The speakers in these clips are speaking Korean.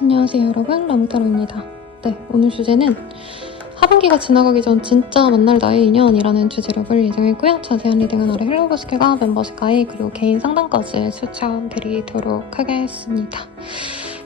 안녕하세요 여러분, 라몽타로입니다. 네, 오늘 주제는 하반기가 지나가기 전 진짜 만날 나의 인연이라는 주제로 볼 예정이고요. 자세한 리딩은 아래 헬로보스케가 멤버십 가입 그리고 개인 상담까지 추천드리도록 하겠습니다.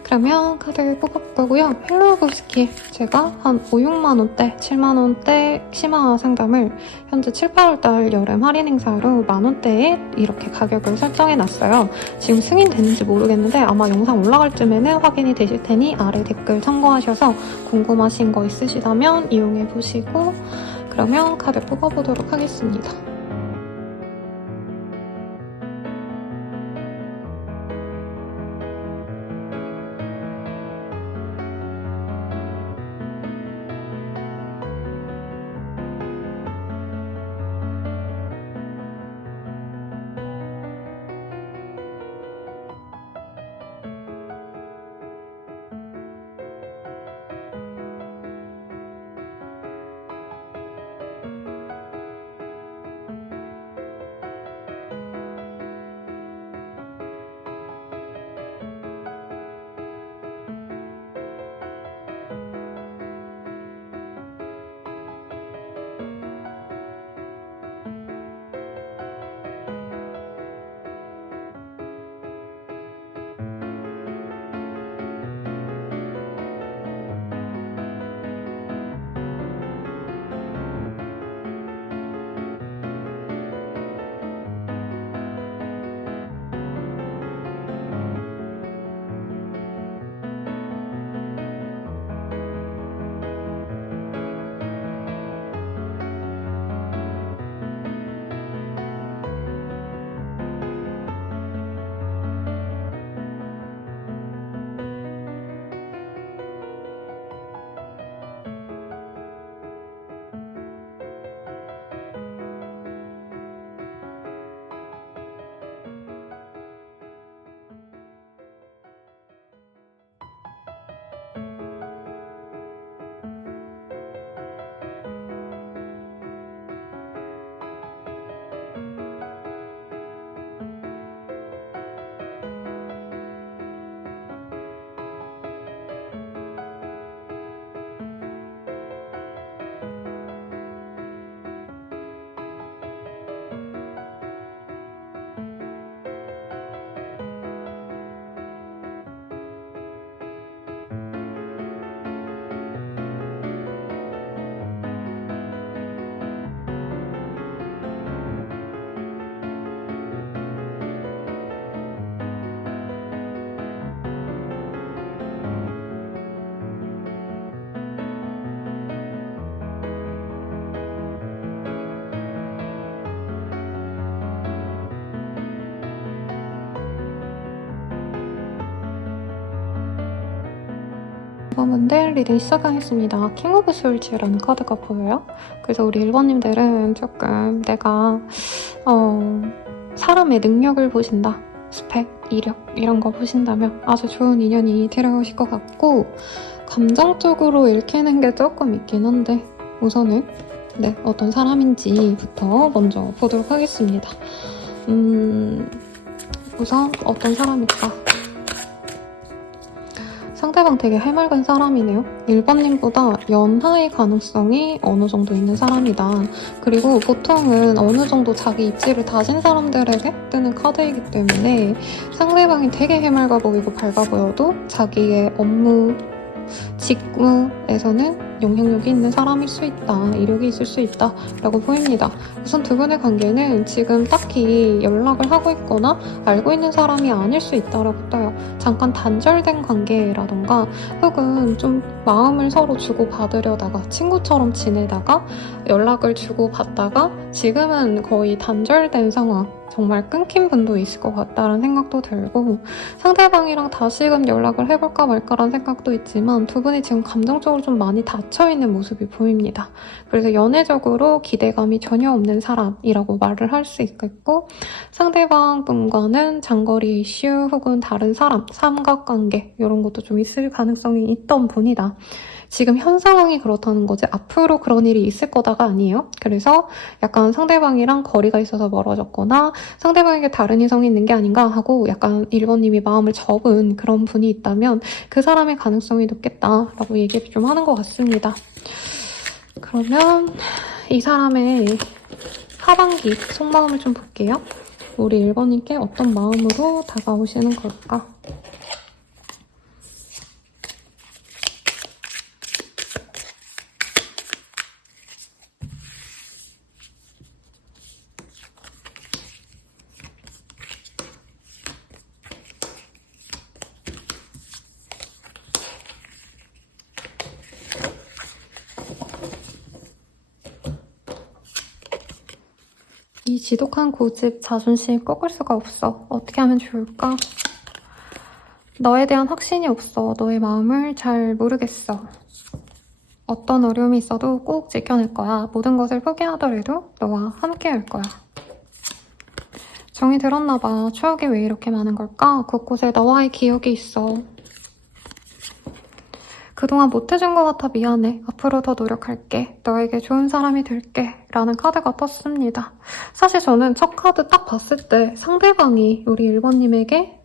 그러면 카드를 뽑아볼 거고요. 헬로보스키 제가 한 5, 6만원대, 7만원대 심화 상담을 현재 7, 8월달 여름 할인 행사로 만원대에 이렇게 가격을 설정해놨어요. 지금 승인됐는지 모르겠는데 아마 영상 올라갈 쯤에는 확인이 되실 테니 아래 댓글 참고하셔서 궁금하신 거 있으시다면 이용해보시고 그러면 카드 뽑아보도록 하겠습니다. 여러분들 리딩 시작하겠습니다. 킹 오브 스월즈라는 카드가 보여요. 그래서 우리 1번님들은 조금 내가 사람의 능력을 보신다, 스펙, 이력 이런 거 보신다면 아주 좋은 인연이 데려오실 것 같고 감정적으로 읽히는 게 조금 있긴 한데 우선은 네, 어떤 사람인지부터 먼저 보도록 하겠습니다. 우선 어떤 사람일까? 상대방 되게 해맑은 사람이네요. 1번님보다 연하의 가능성이 어느 정도 있는 사람이다. 그리고 보통은 어느 정도 자기 입지를 다진 사람들에게 뜨는 카드이기 때문에 상대방이 되게 해맑아 보이고 밝아 보여도 자기의 업무, 직무에서는 영향력이 있는 사람일 수 있다, 이력이 있을 수 있다 라고 보입니다. 우선 두 분의 관계는 지금 딱히 연락을 하고 있거나 알고 있는 사람이 아닐 수 있다라고 떠요. 잠깐 단절된 관계라던가 혹은 좀 마음을 서로 주고받으려다가 친구처럼 지내다가 연락을 주고받다가 지금은 거의 단절된 상황, 정말 끊긴 분도 있을 것 같다는 생각도 들고 상대방이랑 다시금 연락을 해볼까 말까라는 생각도 있지만 두 분이 지금 감정적으로 좀 많이 닫혀있는 모습이 보입니다. 그래서 연애적으로 기대감이 전혀 없는 사람이라고 말을 할 수 있겠고 상대방 분과는 장거리 이슈 혹은 다른 사람, 삼각관계 이런 것도 좀 있을 가능성이 있던 분이다. 지금 현 상황이 그렇다는 거지 앞으로 그런 일이 있을 거다가 아니에요. 그래서 약간 상대방이랑 거리가 있어서 멀어졌거나 상대방에게 다른 이성이 있는 게 아닌가 하고 약간 1번님이 마음을 접은 그런 분이 있다면 그 사람의 가능성이 높겠다라고 얘기를 좀 하는 것 같습니다. 그러면 이 사람의 하반기 속마음을 좀 볼게요. 우리 1번님께 어떤 마음으로 다가오시는 걸까? 이 지독한 고집, 자존심 꺾을 수가 없어. 어떻게 하면 좋을까? 너에 대한 확신이 없어. 너의 마음을 잘 모르겠어. 어떤 어려움이 있어도 꼭 지켜낼 거야. 모든 것을 포기하더라도 너와 함께 할 거야. 정이 들었나 봐. 추억이 왜 이렇게 많은 걸까? 곳곳에 너와의 기억이 있어. 그동안 못해준 것 같아 미안해. 앞으로 더 노력할게. 너에게 좋은 사람이 될게. 라는 카드가 떴습니다. 사실 저는 첫 카드 딱 봤을 때 상대방이 우리 1번님에게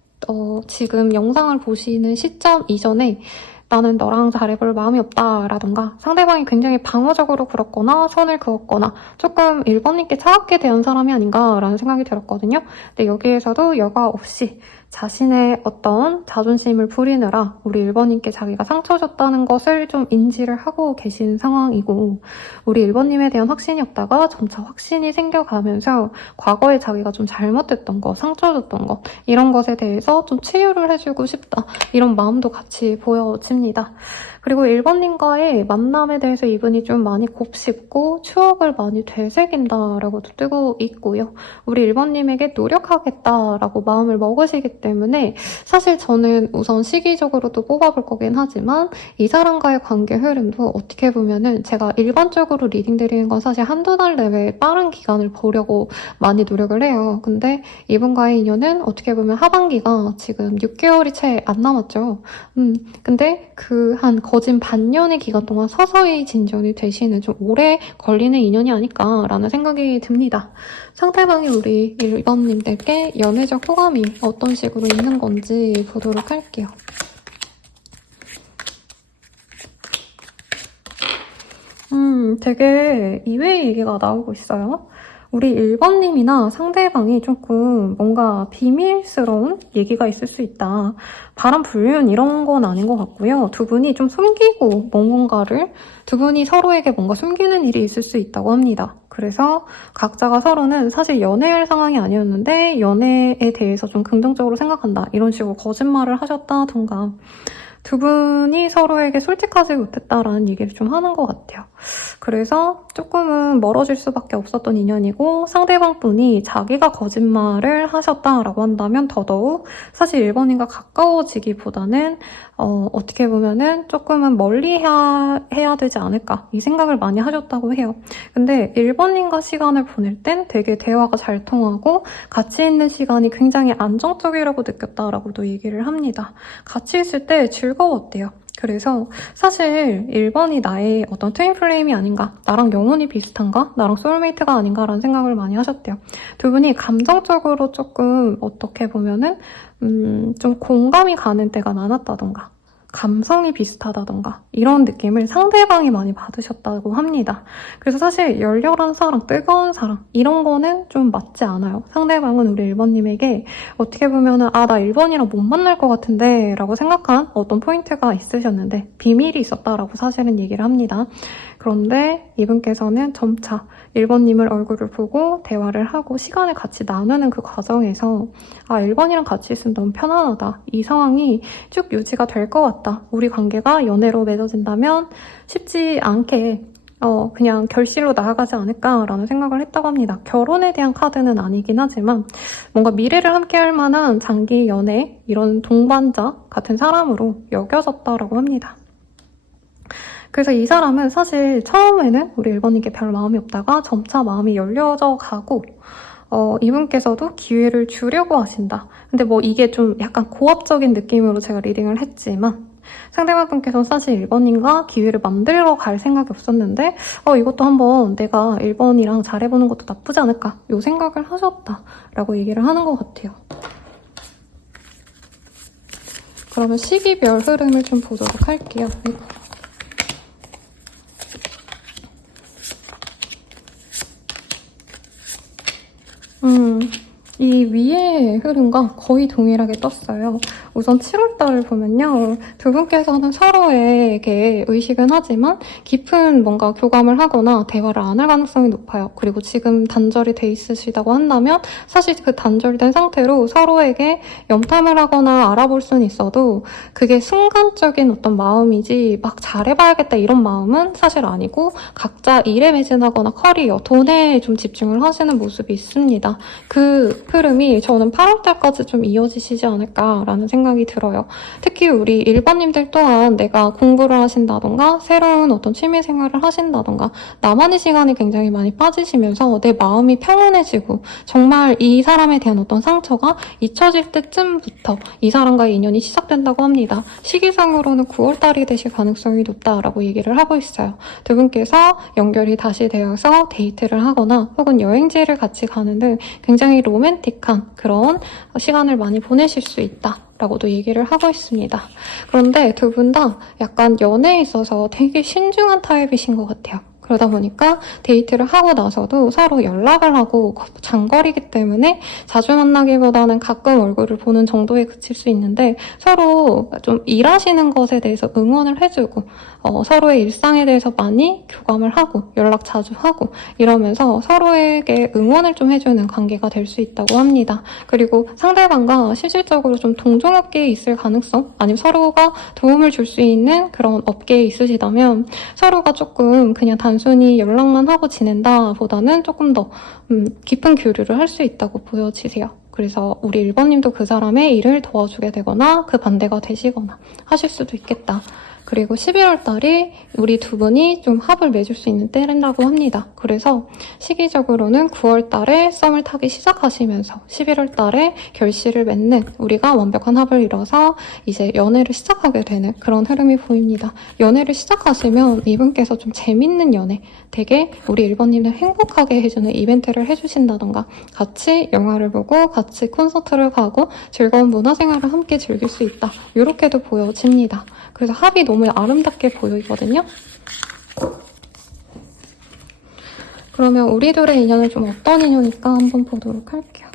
지금 영상을 보시는 시점 이전에 나는 너랑 잘해볼 마음이 없다 라던가 상대방이 굉장히 방어적으로 굴었거나 선을 그었거나 조금 1번님께 차갑게 대한 사람이 아닌가 라는 생각이 들었거든요. 근데 여기에서도 여과 없이 자신의 어떤 자존심을 부리느라 우리 1번님께 자기가 상처 줬다는 것을 좀 인지를 하고 계신 상황이고 우리 1번님에 대한 확신이 없다가 점차 확신이 생겨가면서 과거에 자기가 좀 잘못했던 거, 상처 줬던 것 이런 것에 대해서 좀 치유를 해주고 싶다 이런 마음도 같이 보여집니다. 그리고 1번님과의 만남에 대해서 이분이 좀 많이 곱씹고 추억을 많이 되새긴다라고도 뜨고 있고요. 우리 1번님에게 노력하겠다라고 마음을 먹으시기 때문에 사실 저는 우선 시기적으로도 뽑아볼 거긴 하지만 이 사람과의 관계 흐름도 어떻게 보면은 제가 일반적으로 리딩 드리는 건 사실 한두 달 내외 빠른 기간을 보려고 많이 노력을 해요. 근데 이분과의 인연은 어떻게 보면 하반기가 지금 6개월이 채 안 남았죠. 근데 그 한 거진 반년의 기간 동안 서서히 진전이 되시는 좀 오래 걸리는 인연이 아닐까라는 생각이 듭니다. 상대방이 우리 1번님들께 연애적 호감이 어떤 식으로 있는 건지 보도록 할게요. 되게 이외의 얘기가 나오고 있어요. 우리 1번님이나 상대방이 조금 뭔가 비밀스러운 얘기가 있을 수 있다. 바람 불륜 이런 건 아닌 것 같고요. 두 분이 좀 숨기고 뭔가를 두 분이 서로에게 뭔가 숨기는 일이 있을 수 있다고 합니다. 그래서 각자가 서로는 사실 연애할 상황이 아니었는데 연애에 대해서 좀 긍정적으로 생각한다. 이런 식으로 거짓말을 하셨다던가 두 분이 서로에게 솔직하지 못했다라는 얘기를 좀 하는 것 같아요. 그래서 조금은 멀어질 수밖에 없었던 인연이고 상대방 분이 자기가 거짓말을 하셨다라고 한다면 더더욱 사실 1번님과 가까워지기보다는 어떻게 보면은 조금은 멀리 해야 되지 않을까 이 생각을 많이 하셨다고 해요. 근데 1번님과 시간을 보낼 땐 되게 대화가 잘 통하고 같이 있는 시간이 굉장히 안정적이라고 느꼈다라고도 얘기를 합니다. 같이 있을 때 즐거웠대요. 그래서 사실 1번이 나의 어떤 트윈 플레임이 아닌가, 나랑 영혼이 비슷한가, 나랑 소울메이트가 아닌가라는 생각을 많이 하셨대요. 두 분이 감정적으로 조금 어떻게 보면은 좀 공감이 가는 때가 많았다던가 감성이 비슷하다던가 이런 느낌을 상대방이 많이 받으셨다고 합니다. 그래서 사실 열렬한 사랑, 뜨거운 사랑 이런 거는 좀 맞지 않아요. 상대방은 우리 1번님에게 어떻게 보면은 나 1번이랑 못 만날 것 같은데 라고 생각한 어떤 포인트가 있으셨는데 비밀이 있었다라고 사실은 얘기를 합니다. 그런데 이분께서는 점차 1번님을 얼굴을 보고 대화를 하고 시간을 같이 나누는 그 과정에서 1번이랑 같이 있으면 너무 편안하다. 이 상황이 쭉 유지가 될 것 같다. 우리 관계가 연애로 맺어진다면 쉽지 않게 그냥 결실로 나아가지 않을까라는 생각을 했다고 합니다. 결혼에 대한 카드는 아니긴 하지만 뭔가 미래를 함께 할 만한 장기 연애 이런 동반자 같은 사람으로 여겨졌다라고 합니다. 그래서 이 사람은 사실 처음에는 우리 1번님께 별 마음이 없다가 점차 마음이 열려져 가고 이분께서도 기회를 주려고 하신다. 근데 뭐 이게 좀 약간 고압적인 느낌으로 제가 리딩을 했지만 상대방 분께서는 사실 1번님과 기회를 만들어 갈 생각이 없었는데 이것도 한번 내가 1번이랑 잘해보는 것도 나쁘지 않을까 이 생각을 하셨다라고 얘기를 하는 것 같아요. 그러면 시기별 흐름을 좀 보도록 할게요. 이 위의 흐름과 거의 동일하게 떴어요. 우선 7월달을 보면요. 두 분께서는 서로에게 의식은 하지만 깊은 뭔가 교감을 하거나 대화를 안 할 가능성이 높아요. 그리고 지금 단절이 돼 있으시다고 한다면 사실 그 단절된 상태로 서로에게 염탐을 하거나 알아볼 수는 있어도 그게 순간적인 어떤 마음이지 막 잘해봐야겠다 이런 마음은 사실 아니고 각자 일에 매진하거나 커리어, 돈에 좀 집중을 하시는 모습이 있습니다. 그 흐름이 저는 8월달까지 좀 이어지시지 않을까라는 생각이 들어요. 특히 우리 1번님들 또한 내가 공부를 하신다던가 새로운 어떤 취미생활을 하신다던가 나만의 시간이 굉장히 많이 빠지시면서 내 마음이 평온해지고 정말 이 사람에 대한 어떤 상처가 잊혀질 때쯤부터 이 사람과의 인연이 시작된다고 합니다. 시기상으로는 9월달이 되실 가능성이 높다라고 얘기를 하고 있어요. 두 분께서 연결이 다시 되어서 데이트를 하거나 혹은 여행지를 같이 가는 등 굉장히 로맨틱한 그런 시간을 많이 보내실 수 있다라고도 얘기를 하고 있습니다. 그런데 두 분 다 약간 연애에 있어서 되게 신중한 타입이신 것 같아요. 그러다 보니까 데이트를 하고 나서도 서로 연락을 하고 장거리이기 때문에 자주 만나기보다는 가끔 얼굴을 보는 정도에 그칠 수 있는데 서로 좀 일하시는 것에 대해서 응원을 해주고 서로의 일상에 대해서 많이 교감을 하고 연락 자주 하고 이러면서 서로에게 응원을 좀 해주는 관계가 될 수 있다고 합니다. 그리고 상대방과 실질적으로 좀 동종업계에 있을 가능성 아니면 서로가 도움을 줄 수 있는 그런 업계에 있으시다면 서로가 조금 그냥 단순히 연락만 하고 지낸다 보다는 조금 더 깊은 교류를 할 수 있다고 보여지세요. 그래서 우리 1번님도 그 사람의 일을 도와주게 되거나 그 반대가 되시거나 하실 수도 있겠다. 그리고 11월 달이 우리 두 분이 좀 합을 맺을 수 있는 때라고 합니다. 그래서 시기적으로는 9월 달에 썸을 타기 시작하시면서 11월 달에 결실을 맺는 우리가 완벽한 합을 이뤄서 이제 연애를 시작하게 되는 그런 흐름이 보입니다. 연애를 시작하시면 이분께서 좀 재밌는 연애, 되게 우리 1번님을 행복하게 해주는 이벤트를 해주신다던가 같이 영화를 보고 같이 콘서트를 가고 즐거운 문화생활을 함께 즐길 수 있다. 이렇게도 보여집니다. 그래서 합이 너무 아름답게 보이거든요. 그러면 우리들의 인연은 좀 어떤 인연일까 한번 보도록 할게요.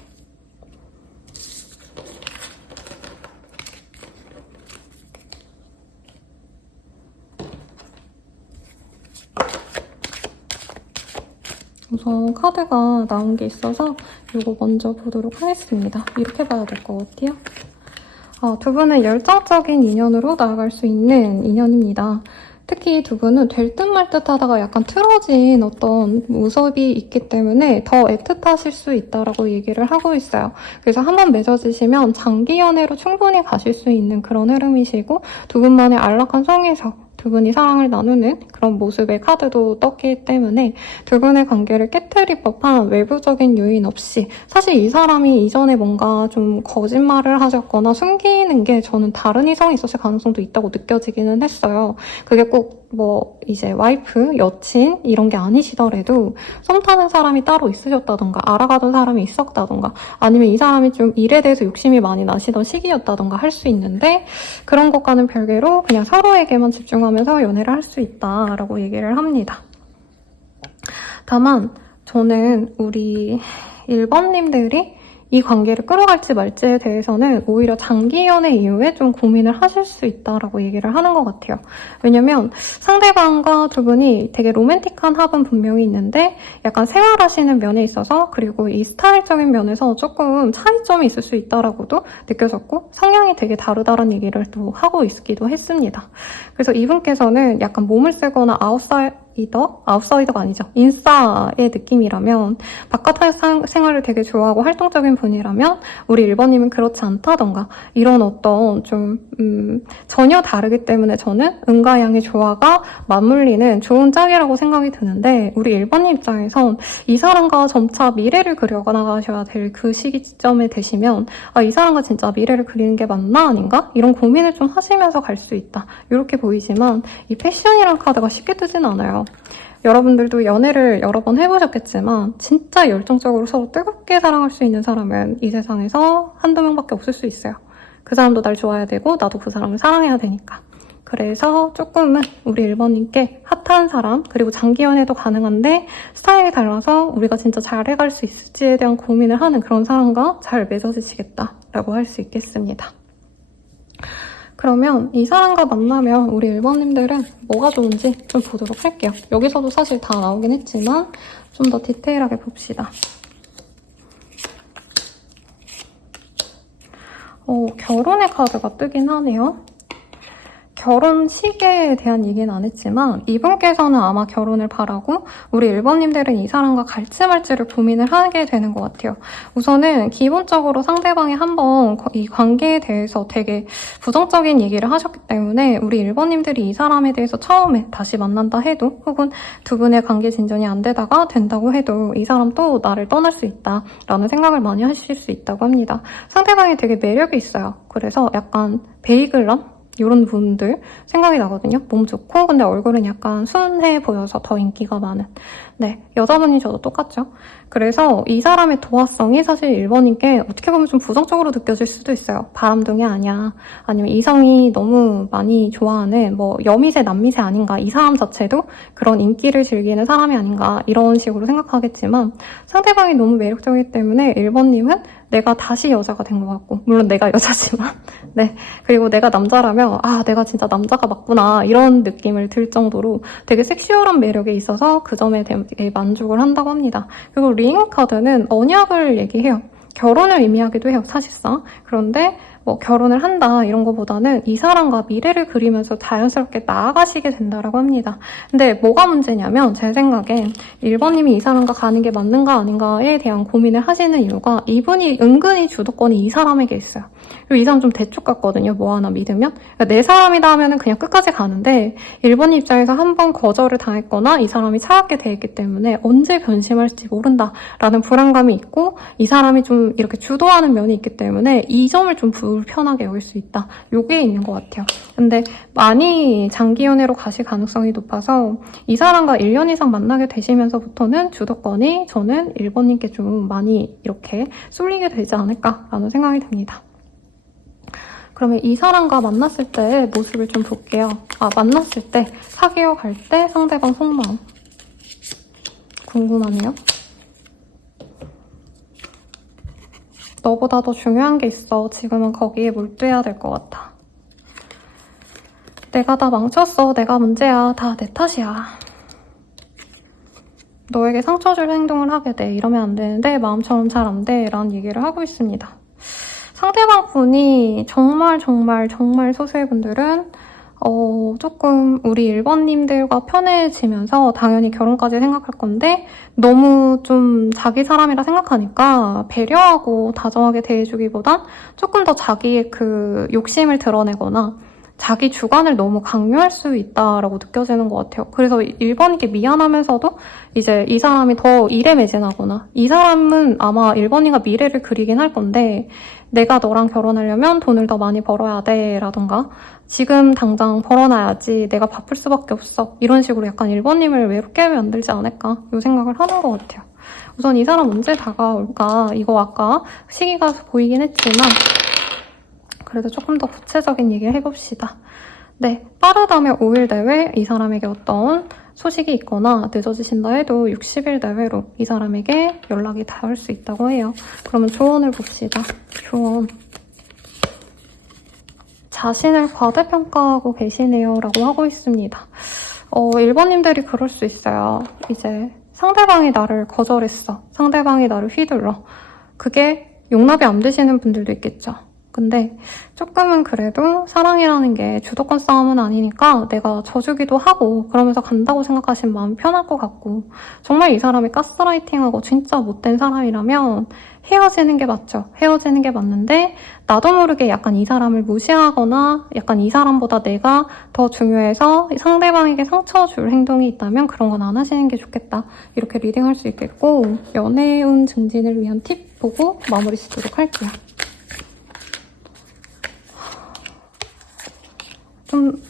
우선 카드가 나온 게 있어서 이거 먼저 보도록 하겠습니다. 이렇게 봐야 될 것 같아요. 두 분은 열정적인 인연으로 나아갈 수 있는 인연입니다. 특히 두 분은 될 듯 말 듯 하다가 약간 틀어진 어떤 모습이 있기 때문에 더 애틋하실 수 있다라고 얘기를 하고 있어요. 그래서 한번 맺어지시면 장기 연애로 충분히 가실 수 있는 그런 흐름이시고 두 분만의 안락한 성에서 두 분이 사랑을 나누는 그런 모습의 카드도 떴기 때문에 두 분의 관계를 깨트릴 법한 외부적인 요인 없이 사실 이 사람이 이전에 뭔가 좀 거짓말을 하셨거나 숨기는 게 저는 다른 이성이 있었을 가능성도 있다고 느껴지기는 했어요. 그게 꼭 뭐 이제 와이프, 여친 이런 게 아니시더라도 썸 타는 사람이 따로 있으셨다던가 알아가던 사람이 있었다던가 아니면 이 사람이 좀 일에 대해서 욕심이 많이 나시던 시기였다던가 할 수 있는데 그런 것과는 별개로 그냥 서로에게만 집중하면서 연애를 할 수 있다라고 얘기를 합니다. 다만 저는 우리 1번님들이 이 관계를 끌어갈지 말지에 대해서는 오히려 장기 연애 이후에 좀 고민을 하실 수 있다라고 얘기를 하는 것 같아요. 왜냐면 상대방과 두 분이 되게 로맨틱한 합은 분명히 있는데 약간 생활하시는 면에 있어서 그리고 이 스타일적인 면에서 조금 차이점이 있을 수 있다라고도 느껴졌고 성향이 되게 다르다는 얘기를 또 하고 있기도 했습니다. 그래서 이분께서는 약간 몸을 쓰거나 아웃사이더가 아니죠. 인싸의 느낌이라면, 바깥 생활을 되게 좋아하고 활동적인 분이라면, 우리 1번님은 그렇지 않다던가, 이런 어떤 전혀 다르기 때문에 저는 은과 양의 조화가 맞물리는 좋은 짝이라고 생각이 드는데, 우리 1번님 입장에선 이 사람과 점차 미래를 그려나가셔야 될 그 시기점에 되시면, 이 사람과 진짜 미래를 그리는 게 맞나 아닌가? 이런 고민을 좀 하시면서 갈 수 있다. 이렇게 보이지만 이 패션이란 카드가 쉽게 뜨진 않아요. 여러분들도 연애를 여러 번 해보셨겠지만 진짜 열정적으로 서로 뜨겁게 사랑할 수 있는 사람은 이 세상에서 한두 명밖에 없을 수 있어요. 그 사람도 날 좋아해야 되고 나도 그 사람을 사랑해야 되니까. 그래서 조금은 우리 1번님께 핫한 사람, 그리고 장기 연애도 가능한데 스타일이 달라서 우리가 진짜 잘 해갈 수 있을지에 대한 고민을 하는 그런 사람과 잘 맺어지시겠다라고 할 수 있겠습니다. 그러면 이 사람과 만나면 우리 1번님들은 뭐가 좋은지 좀 보도록 할게요. 여기서도 사실 다 나오긴 했지만 좀 더 디테일하게 봅시다. 결혼의 카드가 뜨긴 하네요. 결혼 시기에 대한 얘기는 안 했지만 이분께서는 아마 결혼을 바라고 우리 1번님들은 이 사람과 갈지 말지를 고민을 하게 되는 것 같아요. 우선은 기본적으로 상대방이 한번 이 관계에 대해서 되게 부정적인 얘기를 하셨기 때문에 우리 1번님들이 이 사람에 대해서 처음에 다시 만난다 해도 혹은 두 분의 관계 진전이 안 되다가 된다고 해도 이 사람 또 나를 떠날 수 있다라는 생각을 많이 하실 수 있다고 합니다. 상대방이 되게 매력이 있어요. 그래서 약간 베이글남? 이런 분들 생각이 나거든요. 몸 좋고 근데 얼굴은 약간 순해 보여서 더 인기가 많은. 네, 여자분이 저도 똑같죠. 그래서 이 사람의 도화성이 사실 1번님께 어떻게 보면 좀 부정적으로 느껴질 수도 있어요. 바람둥이 아니야. 아니면 이성이 너무 많이 좋아하는 뭐 여미새 남미새 아닌가. 이 사람 자체도 그런 인기를 즐기는 사람이 아닌가. 이런 식으로 생각하겠지만 상대방이 너무 매력적이기 때문에 1번님은 내가 다시 여자가 된 것 같고, 물론 내가 여자지만, 네. 그리고 내가 남자라면, 내가 진짜 남자가 맞구나, 이런 느낌을 들 정도로 되게 섹슈얼한 매력에 있어서 그 점에 되게 만족을 한다고 합니다. 그리고 링 카드는 언약을 얘기해요. 결혼을 의미하기도 해요, 사실상. 그런데 뭐 결혼을 한다 이런 거보다는 이 사람과 미래를 그리면서 자연스럽게 나아가시게 된다라고 합니다. 근데 뭐가 문제냐면 제 생각엔 1번님이 이 사람과 가는 게 맞는가 아닌가에 대한 고민을 하시는 이유가 이분이 은근히 주도권이 이 사람에게 있어요. 그리고 이 사람 좀 대쪽 같거든요. 뭐 하나 믿으면. 그러니까 내 사람이다 하면은 그냥 끝까지 가는데 1번님 입장에서 한 번 거절을 당했거나 이 사람이 차갑게 돼 있기 때문에 언제 변심할지 모른다라는 불안감이 있고 이 사람이 좀 이렇게 주도하는 면이 있기 때문에 이 점을 좀 불편하게 여길 수 있다. 요게 있는 것 같아요. 근데 많이 장기 연애로 가실 가능성이 높아서 이 사람과 1년 이상 만나게 되시면서부터는 주도권이 저는 1번님께 좀 많이 이렇게 쏠리게 되지 않을까라는 생각이 듭니다. 그러면 이 사람과 만났을 때 모습을 좀 볼게요. 만났을 때, 사귀어 갈 때 상대방 속마음. 궁금하네요. 너보다 더 중요한 게 있어. 지금은 거기에 몰두해야 될 것 같아. 내가 다 망쳤어. 내가 문제야. 다 내 탓이야. 너에게 상처 줄 행동을 하게 돼. 이러면 안 되는데 마음처럼 잘 안 돼. 라는 얘기를 하고 있습니다. 상대방 분이 정말 소수의 분들은 조금 우리 1번님들과 편해지면서 당연히 결혼까지 생각할 건데 너무 좀 자기 사람이라 생각하니까 배려하고 다정하게 대해주기보단 조금 더 자기의 그 욕심을 드러내거나 자기 주관을 너무 강요할 수 있다라고 느껴지는 것 같아요. 그래서 1번님께 미안하면서도 이제 이 사람이 더 일에 매진하거나 이 사람은 아마 1번님과 미래를 그리긴 할 건데 내가 너랑 결혼하려면 돈을 더 많이 벌어야 돼 라던가 지금 당장 벌어놔야지 내가 바쁠 수밖에 없어 이런 식으로 약간 1번님을 외롭게 만들지 않을까 이 생각을 하는 것 같아요. 우선 이 사람 언제 다가올까 이거 아까 시기가 보이긴 했지만 그래도 조금 더 구체적인 얘기를 해봅시다. 네, 빠르다면 5일 내외 이 사람에게 어떤 소식이 있거나 늦어지신다 해도 60일 내외로 이 사람에게 연락이 닿을 수 있다고 해요. 그러면 조언을 봅시다. 조언. 자신을 과대평가하고 계시네요 라고 하고 있습니다. 1번님들이 그럴 수 있어요. 이제 상대방이 나를 거절했어. 상대방이 나를 휘둘러. 그게 용납이 안 되시는 분들도 있겠죠. 근데 조금은 그래도 사랑이라는 게 주도권 싸움은 아니니까 내가 져주기도 하고 그러면서 간다고 생각하시면 마음 편할 것 같고, 정말 이 사람이 가스라이팅하고 진짜 못된 사람이라면 헤어지는 게 맞죠. 헤어지는 게 맞는데 나도 모르게 약간 이 사람을 무시하거나 약간 이 사람보다 내가 더 중요해서 상대방에게 상처 줄 행동이 있다면 그런 건 안 하시는 게 좋겠다. 이렇게 리딩할 수 있겠고, 연애운 증진을 위한 팁 보고 마무리 짓도록 할게요. 좀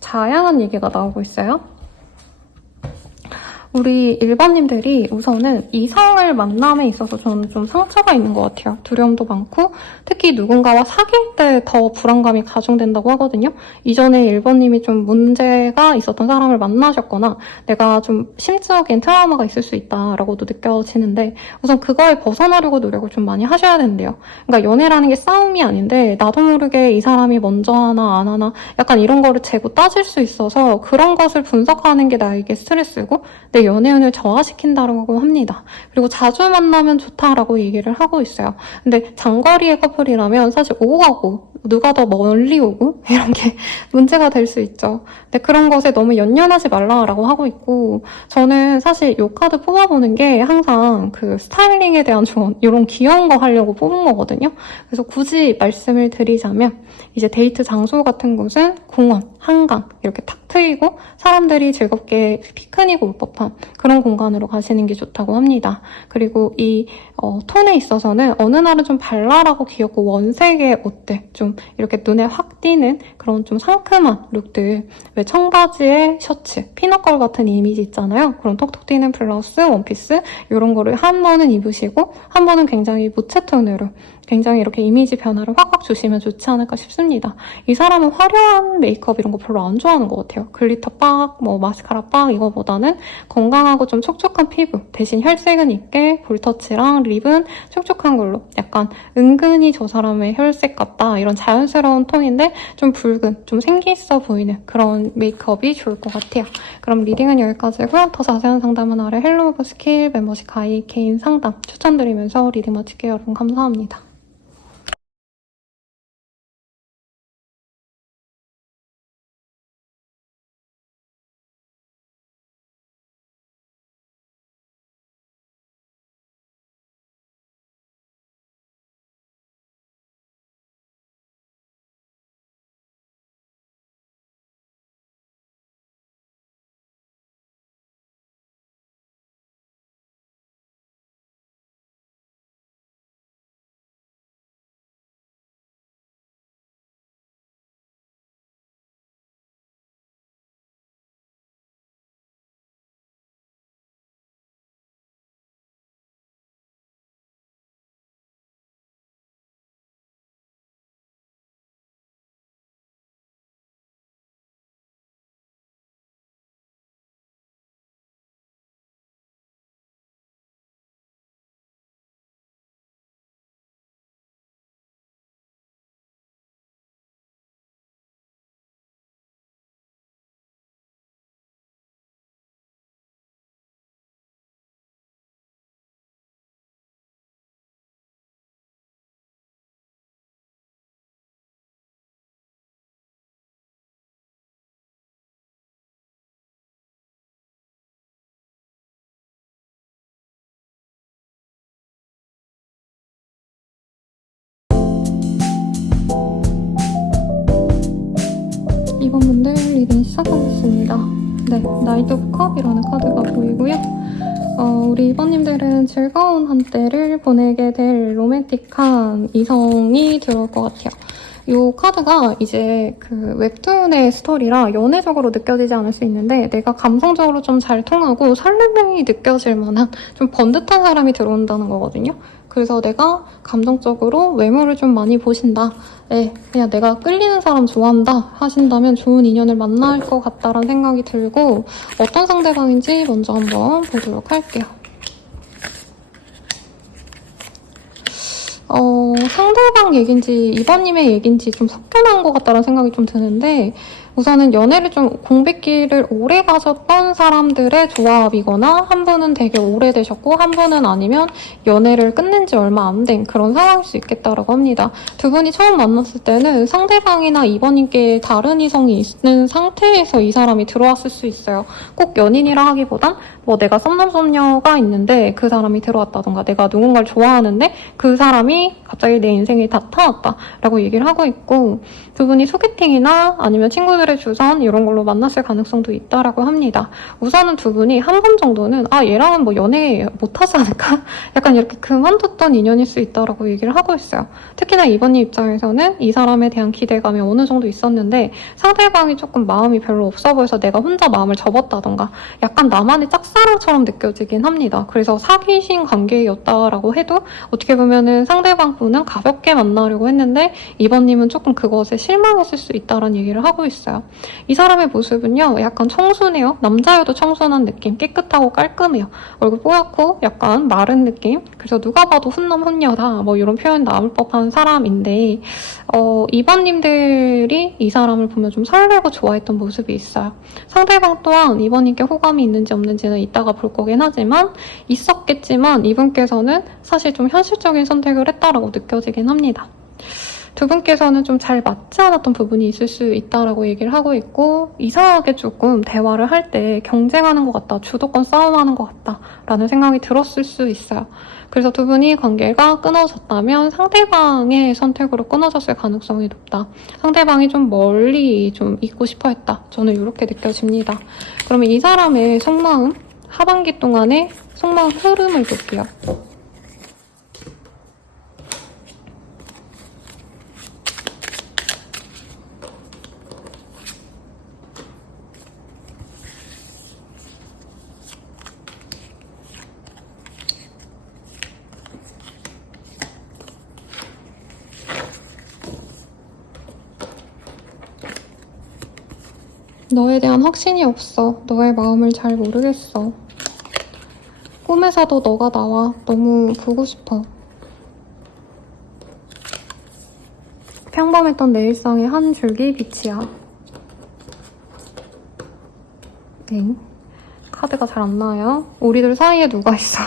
다양한 얘기가 나오고 있어요. 우리 1번님들이 우선은 이성을 만남에 있어서 저는 좀 상처가 있는 것 같아요. 두려움도 많고 특히 누군가와 사귈 때 더 불안감이 가중된다고 하거든요. 이전에 1번님이 좀 문제가 있었던 사람을 만나셨거나 내가 좀 심적인 트라우마가 있을 수 있다라고도 느껴지는데, 우선 그거에 벗어나려고 노력을 좀 많이 하셔야 된대요. 그러니까 연애라는 게 싸움이 아닌데 나도 모르게 이 사람이 먼저 하나 안 하나 약간 이런 거를 재고 따질 수 있어서 그런 것을 분석하는 게 나에게 스트레스고 내 연애운을 저하시킨다고 합니다. 그리고 자주 만나면 좋다라고 얘기를 하고 있어요. 근데 장거리의 커플이라면 사실 오고 가고 누가 더 멀리 오고 이런 게 문제가 될 수 있죠. 근데 그런 것에 너무 연연하지 말라라고 하고 있고, 저는 사실 이 카드 뽑아보는 게 항상 그 스타일링에 대한 조언, 이런 귀여운 거 하려고 뽑은 거거든요. 그래서 굳이 말씀을 드리자면 이제 데이트 장소 같은 곳은 공원, 한강 이렇게 탁 트이고 사람들이 즐겁게 피크닉 올 법한 그런 공간으로 가시는 게 좋다고 합니다. 그리고 이 톤에 있어서는 어느 날은 좀 발랄하고 귀엽고 원색의 옷들, 좀 이렇게 눈에 확 띄는 그런 좀 상큼한 룩들, 왜 청바지에 셔츠, 피넛걸 같은 이미지 있잖아요. 그런 톡톡 튀는 블라우스, 원피스 이런 거를 한 번은 입으시고 한 번은 굉장히 무채톤으로 굉장히 이렇게 이미지 변화를 확확 주시면 좋지 않을까 싶습니다. 이 사람은 화려한 메이크업 이런 거 별로 안 좋아하는 것 같아요. 글리터 빡, 뭐 마스카라 빡 이거보다는 건강하고 좀 촉촉한 피부, 대신 혈색은 있게 볼터치랑 립은 촉촉한 걸로, 약간 은근히 저 사람의 혈색 같다 이런 자연스러운 톤인데 좀 붉은, 좀 생기 있어 보이는 그런 메이크업이 좋을 것 같아요. 그럼 리딩은 여기까지고요. 더 자세한 상담은 아래 헬로 오브 스킬 멤버십 가입 개인 상담 추천드리면서 리딩 마칠게요. 여러분 감사합니다. 이번 분들 리딩 시작하겠습니다. 네, 나이트 오브 컵이라는 카드가 보이고요. 우리 2번님들은 즐거운 한때를 보내게 될 로맨틱한 이성이 들어올 것 같아요. 이 카드가 이제 그 웹툰의 스토리라 연애적으로 느껴지지 않을 수 있는데, 내가 감성적으로 좀 잘 통하고 설렘이 느껴질 만한 좀 번듯한 사람이 들어온다는 거거든요. 그래서 내가 감정적으로 외모를 좀 많이 보신다, 네, 그냥 내가 끌리는 사람 좋아한다 하신다면 좋은 인연을 만날 것 같다라는 생각이 들고, 어떤 상대방인지 먼저 한번 보도록 할게요. 상대방 얘긴지 2번님의 얘긴지 좀 섞여 나온 것 같다는 생각이 좀 드는데, 우선은 연애를 좀 공백기를 오래 가셨던 사람들의 조합이거나 한 분은 되게 오래되셨고 한 분은 아니면 연애를 끝낸 지 얼마 안 된 그런 상황일 수 있겠다라고 합니다. 두 분이 처음 만났을 때는 상대방이나 이번님께 다른 이성이 있는 상태에서 이 사람이 들어왔을 수 있어요. 꼭 연인이라 하기보단 뭐 내가 썸남썸녀가 있는데 그 사람이 들어왔다던가 내가 누군가를 좋아하는데 그 사람이 갑자기 내 인생에 나타났다 라고 얘기를 하고 있고 두 분이 소개팅이나 아니면 친구들의 주선 이런 걸로 만났을 가능성도 있다라고 합니다. 우선은 두 분이 한 번 정도는 얘랑은 뭐 연애 못하지 않을까? 약간 이렇게 그만뒀던 인연일 수 있다라고 얘기를 하고 있어요. 특히나 이번님 입장에서는 이 사람에 대한 기대감이 어느 정도 있었는데 상대방이 조금 마음이 별로 없어 보여서 내가 혼자 마음을 접었다던가 약간 나만의 짝사랑처럼 느껴지긴 합니다. 그래서 사귀신 관계였다라고 해도 어떻게 보면은 상대방 분은 가볍게 만나려고 했는데 이번님은 조금 그것에 실망했을 수 있다는 얘기를 하고 있어요. 이 사람의 모습은요, 약간 청순해요. 남자여도 청순한 느낌, 깨끗하고 깔끔해요. 얼굴 뽀얗고 약간 마른 느낌. 그래서 누가 봐도 훈남 훈녀다 뭐 이런 표현 나올 법한 사람인데 이번님들이 이 사람을 보면 좀 설레고 좋아했던 모습이 있어요. 상대방 또한 이번님께 호감이 있는지 없는지는 이따가 볼 거긴 하지만 있었겠지만 이분께서는 사실 좀 현실적인 선택을 했다라고 느껴지긴 합니다. 두 분께서는 좀 잘 맞지 않았던 부분이 있을 수 있다라고 얘기를 하고 있고 이상하게 조금 대화를 할 때 경쟁하는 것 같다, 주도권 싸움하는 것 같다라는 생각이 들었을 수 있어요. 그래서 두 분이 관계가 끊어졌다면 상대방의 선택으로 끊어졌을 가능성이 높다. 상대방이 좀 멀리 좀 있고 싶어 했다. 저는 이렇게 느껴집니다. 그러면 이 사람의 속마음, 하반기 동안의 속마음 흐름을 볼게요. 너에 대한 확신이 없어. 너의 마음을 잘 모르겠어. 꿈에서도 너가 나와. 너무 보고 싶어. 평범했던 내 일상의 한 줄기 빛이야. 네. 카드가 잘 안 나와요. 우리들 사이에 누가 있어.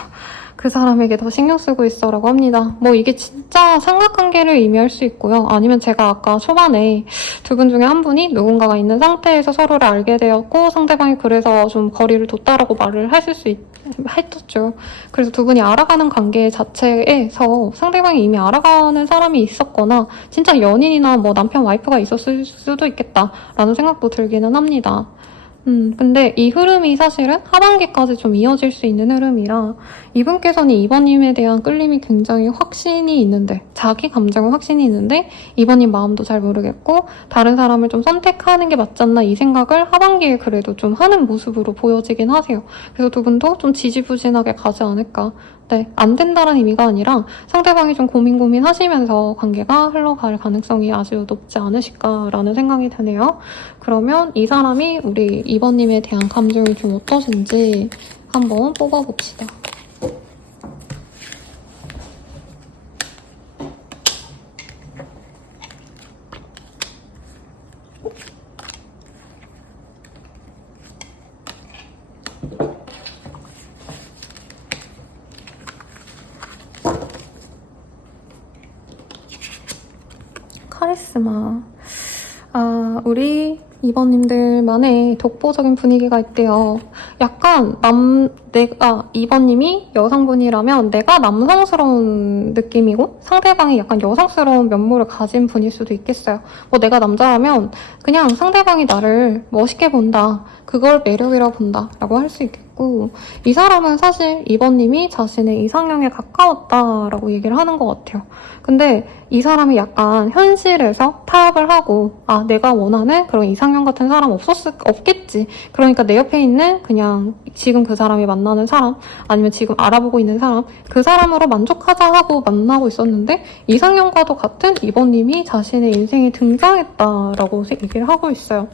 그 사람에게 더 신경 쓰고 있어 라고 합니다. 뭐 이게 진짜 삼각관계를 의미할 수 있고요. 아니면 제가 아까 초반에 두 분 중에 한 분이 누군가가 있는 상태에서 서로를 알게 되었고 상대방이 그래서 좀 거리를 뒀다라고 말을 했었죠. 그래서 두 분이 알아가는 관계 자체에서 상대방이 이미 알아가는 사람이 있었거나 진짜 연인이나 뭐 남편 와이프가 있었을 수도 있겠다라는 생각도 들기는 합니다. 근데 이 흐름이 사실은 하반기까지 좀 이어질 수 있는 흐름이라 이분께서는 이번님에 대한 끌림이 굉장히 확신이 있는데 자기 감정은 확신이 있는데 이번님 마음도 잘 모르겠고 다른 사람을 좀 선택하는 게 맞지 않나 이 생각을 하반기에 그래도 좀 하는 모습으로 보여지긴 하세요. 그래서 두 분도 좀 지지부진하게 가지 않을까. 네, 안 된다는 의미가 아니라 상대방이 좀 고민 하시면서 관계가 흘러갈 가능성이 아주 높지 않으실까라는 생각이 드네요. 그러면 이 사람이 우리 이번님에 대한 감정이 좀 어떠신지 한번 뽑아봅시다. 카리스마. 우리 이번님들만의 독보적인 분위기가 있대요. 약간 이번님이 여성분이라면 내가 남성스러운 느낌이고 상대방이 약간 여성스러운 면모를 가진 분일 수도 있겠어요. 뭐 내가 남자라면 그냥 상대방이 나를 멋있게 본다. 그걸 매력이라고 본다. 라고 할 수 있겠고 이 사람은 사실 이번님이 자신의 이상형에 가까웠다라고 얘기를 하는 것 같아요. 근데 이 사람이 약간 현실에서 타협을 하고 내가 원하는 그런 이상형 같은 사람 없겠지. 그러니까 내 옆에 있는 그냥 지금 그 사람이 만나는 사람 아니면 지금 알아보고 있는 사람 그 사람으로 만족하자 하고 만나고 있었는데 이상형과도 같은 이번님이 자신의 인생에 등장했다라고 얘기를 하고 있어요.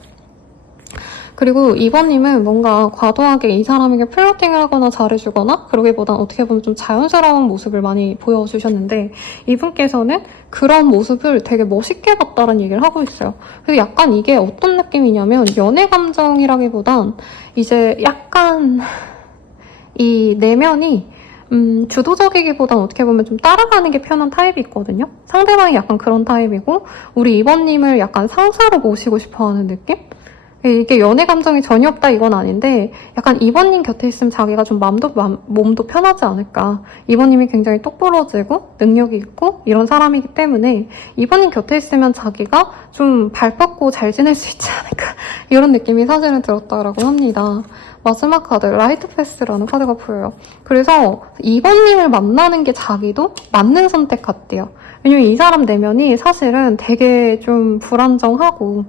그리고 2번님은 뭔가 과도하게 이 사람에게 플러팅을 하거나 잘해주거나 그러기보단 어떻게 보면 좀 자연스러운 모습을 많이 보여주셨는데 이분께서는 그런 모습을 되게 멋있게 봤다는 얘기를 하고 있어요. 그래서 약간 이게 어떤 느낌이냐면 연애 감정이라기보단 이제 약간 이 내면이 주도적이기보단 어떻게 보면 좀 따라가는 게 편한 타입이 있거든요. 상대방이 약간 그런 타입이고 우리 2번님을 약간 상사로 모시고 싶어하는 느낌? 이게 연애 감정이 전혀 없다 이건 아닌데 약간 2번님 곁에 있으면 자기가 좀 몸도 편하지 않을까. 2번님이 굉장히 똑부러지고 능력이 있고 이런 사람이기 때문에 2번님 곁에 있으면 자기가 좀 발 뻗고 잘 지낼 수 있지 않을까. 이런 느낌이 사실은 들었다라고 합니다. 마지막 카드 라이트 패스라는 카드가 보여요. 그래서 2번님을 만나는 게 자기도 맞는 선택 같대요. 왜냐면 이 사람 내면이 사실은 되게 좀 불안정하고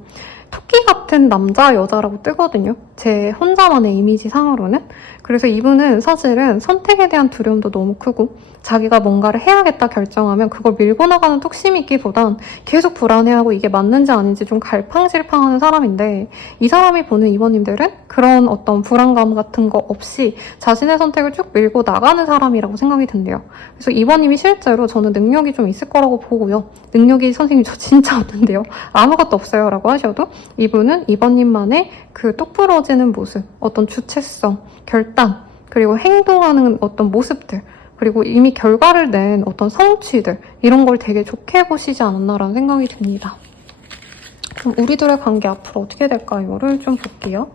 토끼 같은 남자, 여자라고 뜨거든요. 제 혼자만의 이미지 상으로는. 그래서 이분은 사실은 선택에 대한 두려움도 너무 크고 자기가 뭔가를 해야겠다 결정하면 그걸 밀고 나가는 뚝심이 있기보단 계속 불안해하고 이게 맞는지 아닌지 좀 갈팡질팡하는 사람인데 이 사람이 보는 2번님들은 그런 어떤 불안감 같은 거 없이 자신의 선택을 쭉 밀고 나가는 사람이라고 생각이 든대요. 그래서 2번님이 실제로 저는 능력이 좀 있을 거라고 보고요. 능력이 선생님 저 진짜 없는데요. 아무것도 없어요 라고 하셔도 이분은 2번님만의 그 똑부러지는 모습, 어떤 주체성, 결단, 그리고 행동하는 어떤 모습들 그리고 이미 결과를 낸 어떤 성취들 이런 걸 되게 좋게 보시지 않았나라는 생각이 듭니다. 그럼 우리들의 관계 앞으로 어떻게 될까요를 좀 볼게요.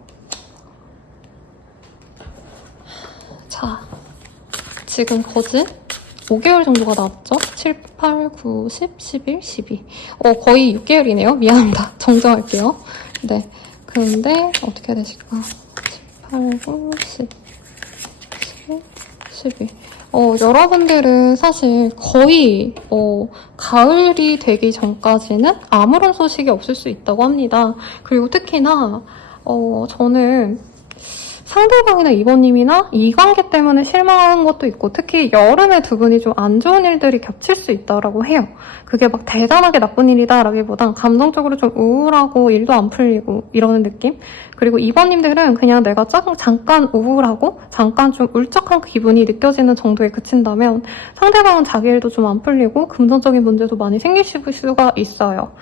자, 지금 거진 5개월 정도가 나왔죠? 7, 8, 9, 10, 11, 12. 거의 6개월이네요. 미안합니다. 정정할게요. 네. 그런데 어떻게 되실까? 8, 9, 10, 11, 12. 여러분들은 사실 거의 가을이 되기 전까지는 아무런 소식이 없을 수 있다고 합니다. 그리고 특히나 저는 상대방이나 2번님이나 이 관계 때문에 실망하는 것도 있고 특히 여름에 두 분이 좀 안 좋은 일들이 겹칠 수 있다고 해요. 그게 막 대단하게 나쁜 일이다라기보단 감정적으로 좀 우울하고 일도 안 풀리고 이러는 느낌? 그리고 2번님들은 그냥 내가 잠깐 우울하고 잠깐 좀 울적한 기분이 느껴지는 정도에 그친다면 상대방은 자기 일도 좀 안 풀리고 금전적인 문제도 많이 생길 수가 있어요.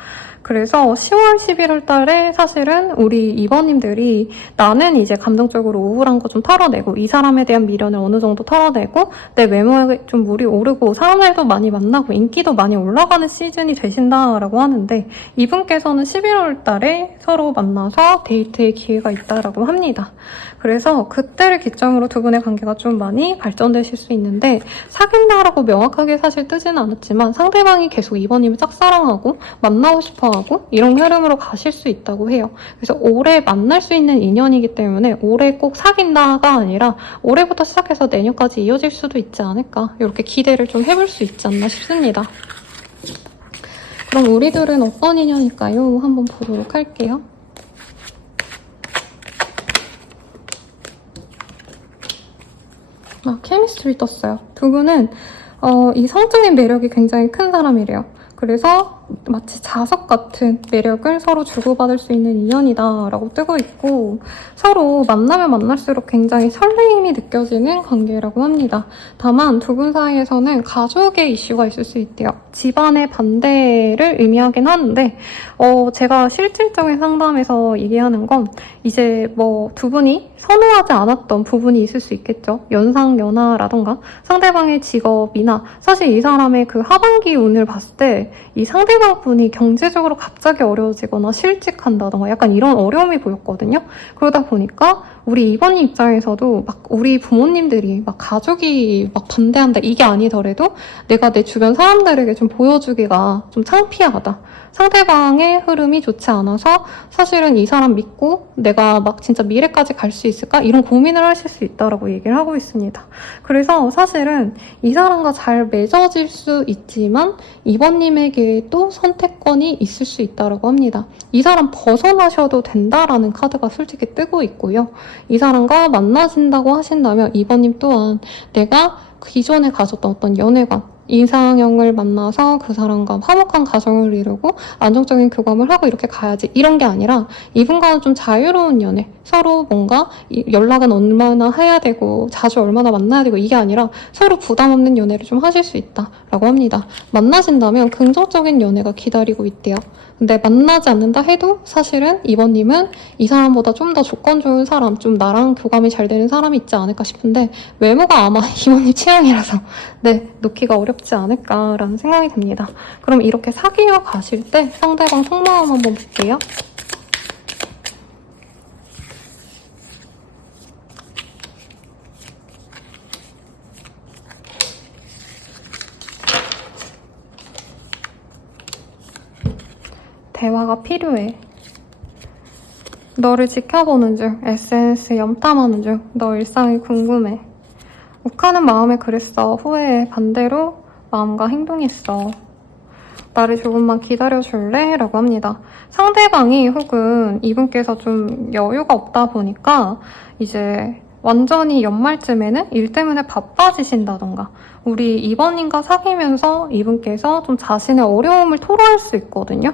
그래서 10월, 11월 달에 사실은 우리 2번님들이 나는 이제 감정적으로 우울한 거 좀 털어내고 이 사람에 대한 미련을 어느 정도 털어내고 내 외모에 좀 물이 오르고 사람들도 많이 만나고 인기도 많이 올라가는 시즌이 되신다라고 하는데 이분께서는 11월 달에 서로 만나서 데이트의 기회가 있다라고 합니다. 그래서 그때를 기점으로 두 분의 관계가 좀 많이 발전되실 수 있는데 사귄다라고 명확하게 사실 뜨지는 않았지만 상대방이 계속 2번님을 짝사랑하고 만나고 싶어하고 이런 흐름으로 가실 수 있다고 해요. 그래서 올해 만날 수 있는 인연이기 때문에 올해 꼭 사귄다가 아니라 올해부터 시작해서 내년까지 이어질 수도 있지 않을까 이렇게 기대를 좀 해볼 수 있지 않나 싶습니다. 그럼 우리들은 어떤 인연일까요? 한번 보도록 할게요. 케미스트리 떴어요. 두 분은 이 성적인 매력이 굉장히 큰 사람이래요. 그래서 마치 자석 같은 매력을 서로 주고받을 수 있는 인연이다 라고 뜨고 있고 서로 만나면 만날수록 굉장히 설레임이 느껴지는 관계라고 합니다. 다만 두 분 사이에서는 가족의 이슈가 있을 수 있대요. 집안의 반대를 의미하긴 하는데 제가 실질적인 상담에서 얘기하는 건 이제 뭐 두 분이 선호하지 않았던 부분이 있을 수 있겠죠. 연상, 연하라던가 상대방의 직업이나 사실 이 사람의 그 하반기 운을 봤을 때 이 상대방 분이 경제적으로 갑자기 어려워지거나 실직한다던가 약간 이런 어려움이 보였거든요. 그러다 보니까 우리 2번님 입장에서도 막 우리 부모님들이 막 가족이 막 반대한다 이게 아니더라도 내가 내 주변 사람들에게 좀 보여주기가 좀 창피하다. 상대방의 흐름이 좋지 않아서 사실은 이 사람 믿고 내가 막 진짜 미래까지 갈 수 있을까? 이런 고민을 하실 수 있다라고 얘기를 하고 있습니다. 그래서 사실은 이 사람과 잘 맺어질 수 있지만 2번님에게도 선택권이 있을 수 있다라고 합니다. 이 사람 벗어나셔도 된다라는 카드가 솔직히 뜨고 있고요. 이 사람과 만나신다고 하신다면 2번님 또한 내가 기존에 가졌던 어떤 연애관 이상형을 만나서 그 사람과 화목한 가정을 이루고 안정적인 교감을 하고 이렇게 가야지 이런 게 아니라 이분과는 좀 자유로운 연애, 서로 뭔가 연락은 얼마나 해야 되고 자주 얼마나 만나야 되고 이게 아니라 서로 부담 없는 연애를 좀 하실 수 있다라고 합니다. 만나신다면 긍정적인 연애가 기다리고 있대요. 근데 만나지 않는다 해도 사실은 이번님은 이 사람보다 좀 더 조건 좋은 사람, 좀 나랑 교감이 잘 되는 사람이 있지 않을까 싶은데 외모가 아마 이번님 취향이라서 네, 놓기가 어렵지 않을까라는 생각이 듭니다. 그럼 이렇게 사귀어 가실 때 상대방 속마음 한번 볼게요. 대화가 필요해. 너를 지켜보는 중, SNS 염탐하는 중, 너 일상이 궁금해. 욱하는 마음에 그랬어. 후회해. 반대로 마음과 행동했어. 나를 조금만 기다려줄래? 라고 합니다. 상대방이 혹은 이분께서 좀 여유가 없다 보니까 이제 완전히 연말쯤에는 일 때문에 바빠지신다던가 우리 이번님과 사귀면서 이분께서 좀 자신의 어려움을 토로할 수 있거든요.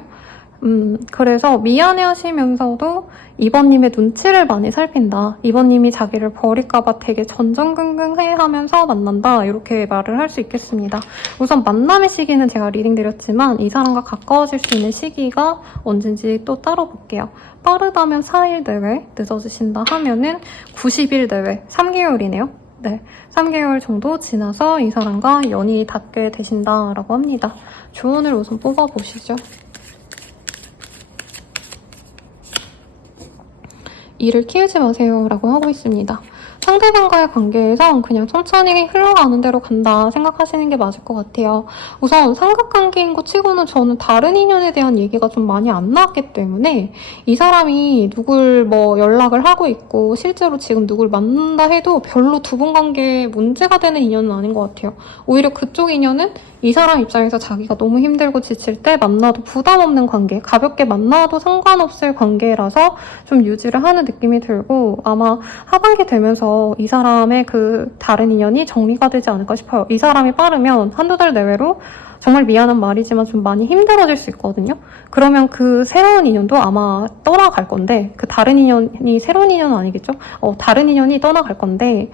그래서 미안해 하시면서도 이번님의 눈치를 많이 살핀다. 이번님이 자기를 버릴까봐 되게 전전긍긍해 하면서 만난다. 이렇게 말을 할 수 있겠습니다. 우선 만남의 시기는 제가 리딩 드렸지만 이 사람과 가까워질 수 있는 시기가 언젠지 또 따로 볼게요. 빠르다면 4일 내외, 늦어지신다 하면은 90일 내외, 3개월이네요. 네, 3개월 정도 지나서 이 사람과 연이 닿게 되신다라고 합니다. 조언을 우선 뽑아보시죠. 일을 키우지 마세요 라고 하고 있습니다. 상대방과의 관계에선 그냥 천천히 흘러가는 대로 간다 생각하시는 게 맞을 것 같아요. 우선 삼각관계인 것 치고는 저는 다른 인연에 대한 얘기가 좀 많이 안 나왔기 때문에 이 사람이 누굴 뭐 연락을 하고 있고 실제로 지금 누굴 만난다 해도 별로 두 분 관계에 문제가 되는 인연은 아닌 것 같아요. 오히려 그쪽 인연은 이 사람 입장에서 자기가 너무 힘들고 지칠 때 만나도 부담 없는 관계, 가볍게 만나도 상관없을 관계라서 좀 유지를 하는 느낌이 들고 아마 하반기 되면서 이 사람의 그 다른 인연이 정리가 되지 않을까 싶어요. 이 사람이 빠르면 한두 달 내외로 정말 미안한 말이지만 좀 많이 힘들어질 수 있거든요. 그러면 그 새로운 인연도 아마 떠나갈 건데 그 다른 인연이 새로운 인연은 아니겠죠? 다른 인연이 떠나갈 건데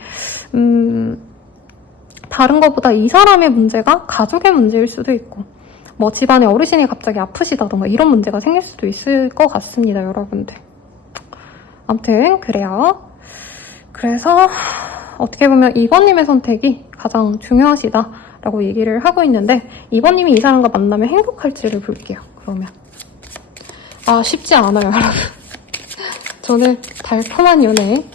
다른 것보다 이 사람의 문제가 가족의 문제일 수도 있고 뭐 집안에 어르신이 갑자기 아프시다던가 이런 문제가 생길 수도 있을 것 같습니다, 여러분들. 아무튼 그래요. 그래서 어떻게 보면 2번님의 선택이 가장 중요하시다라고 얘기를 하고 있는데 2번님이 이 사람과 만나면 행복할지를 볼게요. 그러면 쉽지 않아요, 여러분. 저는 달콤한 연애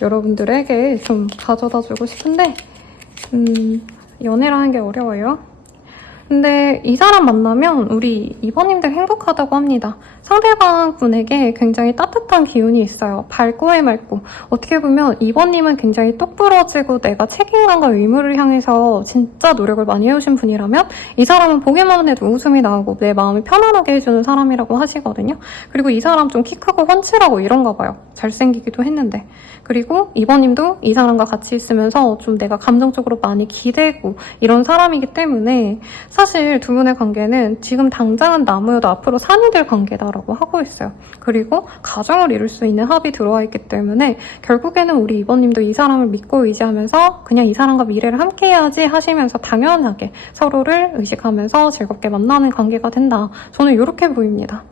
여러분들에게 좀 가져다주고 싶은데 연애라는 게 어려워요. 근데 이 사람 만나면 우리 이번님들 행복하다고 합니다. 상대방 분에게 굉장히 따뜻한 기운이 있어요. 밝고 해맑고. 어떻게 보면 이번님은 굉장히 똑부러지고 내가 책임감과 의무를 향해서 진짜 노력을 많이 해오신 분이라면 이 사람은 보기만 해도 웃음이 나오고 내 마음을 편안하게 해주는 사람이라고 하시거든요. 그리고 이 사람 좀 키 크고 훤칠하고 이런가 봐요. 잘생기기도 했는데. 그리고 이번님도 이 사람과 같이 있으면서 좀 내가 감정적으로 많이 기대고 이런 사람이기 때문에 사실 두 분의 관계는 지금 당장은 나무여도 앞으로 산이 될 관계다라고 하고 있어요. 그리고 가정을 이룰 수 있는 합이 들어와 있기 때문에 결국에는 우리 이번님도 이 사람을 믿고 의지하면서 그냥 이 사람과 미래를 함께 해야지 하시면서 당연하게 서로를 의식하면서 즐겁게 만나는 관계가 된다. 저는 이렇게 보입니다.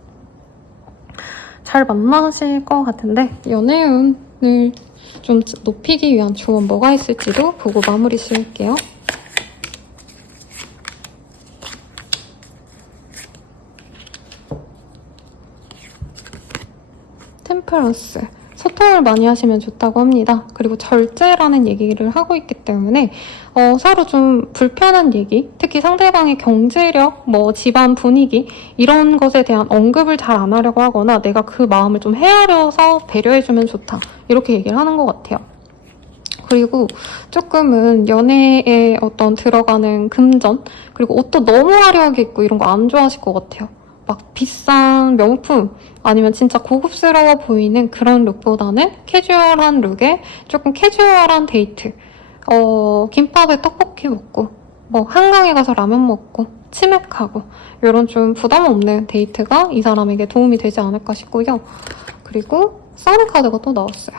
잘 만나실 것 같은데 연애운을 좀 높이기 위한 조언 뭐가 있을지도 보고 마무리 지을게요. 템퍼런스. 소통을 많이 하시면 좋다고 합니다. 그리고 절제라는 얘기를 하고 있기 때문에 서로 좀 불편한 얘기, 특히 상대방의 경제력, 뭐 집안 분위기 이런 것에 대한 언급을 잘 안 하려고 하거나 내가 그 마음을 좀 헤아려서 배려해주면 좋다. 이렇게 얘기를 하는 것 같아요. 그리고 조금은 연애에 어떤 들어가는 금전, 그리고 옷도 너무 화려하게 입고 이런 거 안 좋아하실 것 같아요. 막 비싼 명품 아니면 진짜 고급스러워 보이는 그런 룩보다는 캐주얼한 룩에 조금 캐주얼한 데이트 김밥에 떡볶이 먹고 뭐 한강에 가서 라면 먹고 치맥하고 이런 좀 부담 없는 데이트가 이 사람에게 도움이 되지 않을까 싶고요. 그리고 썬 카드가 또 나왔어요.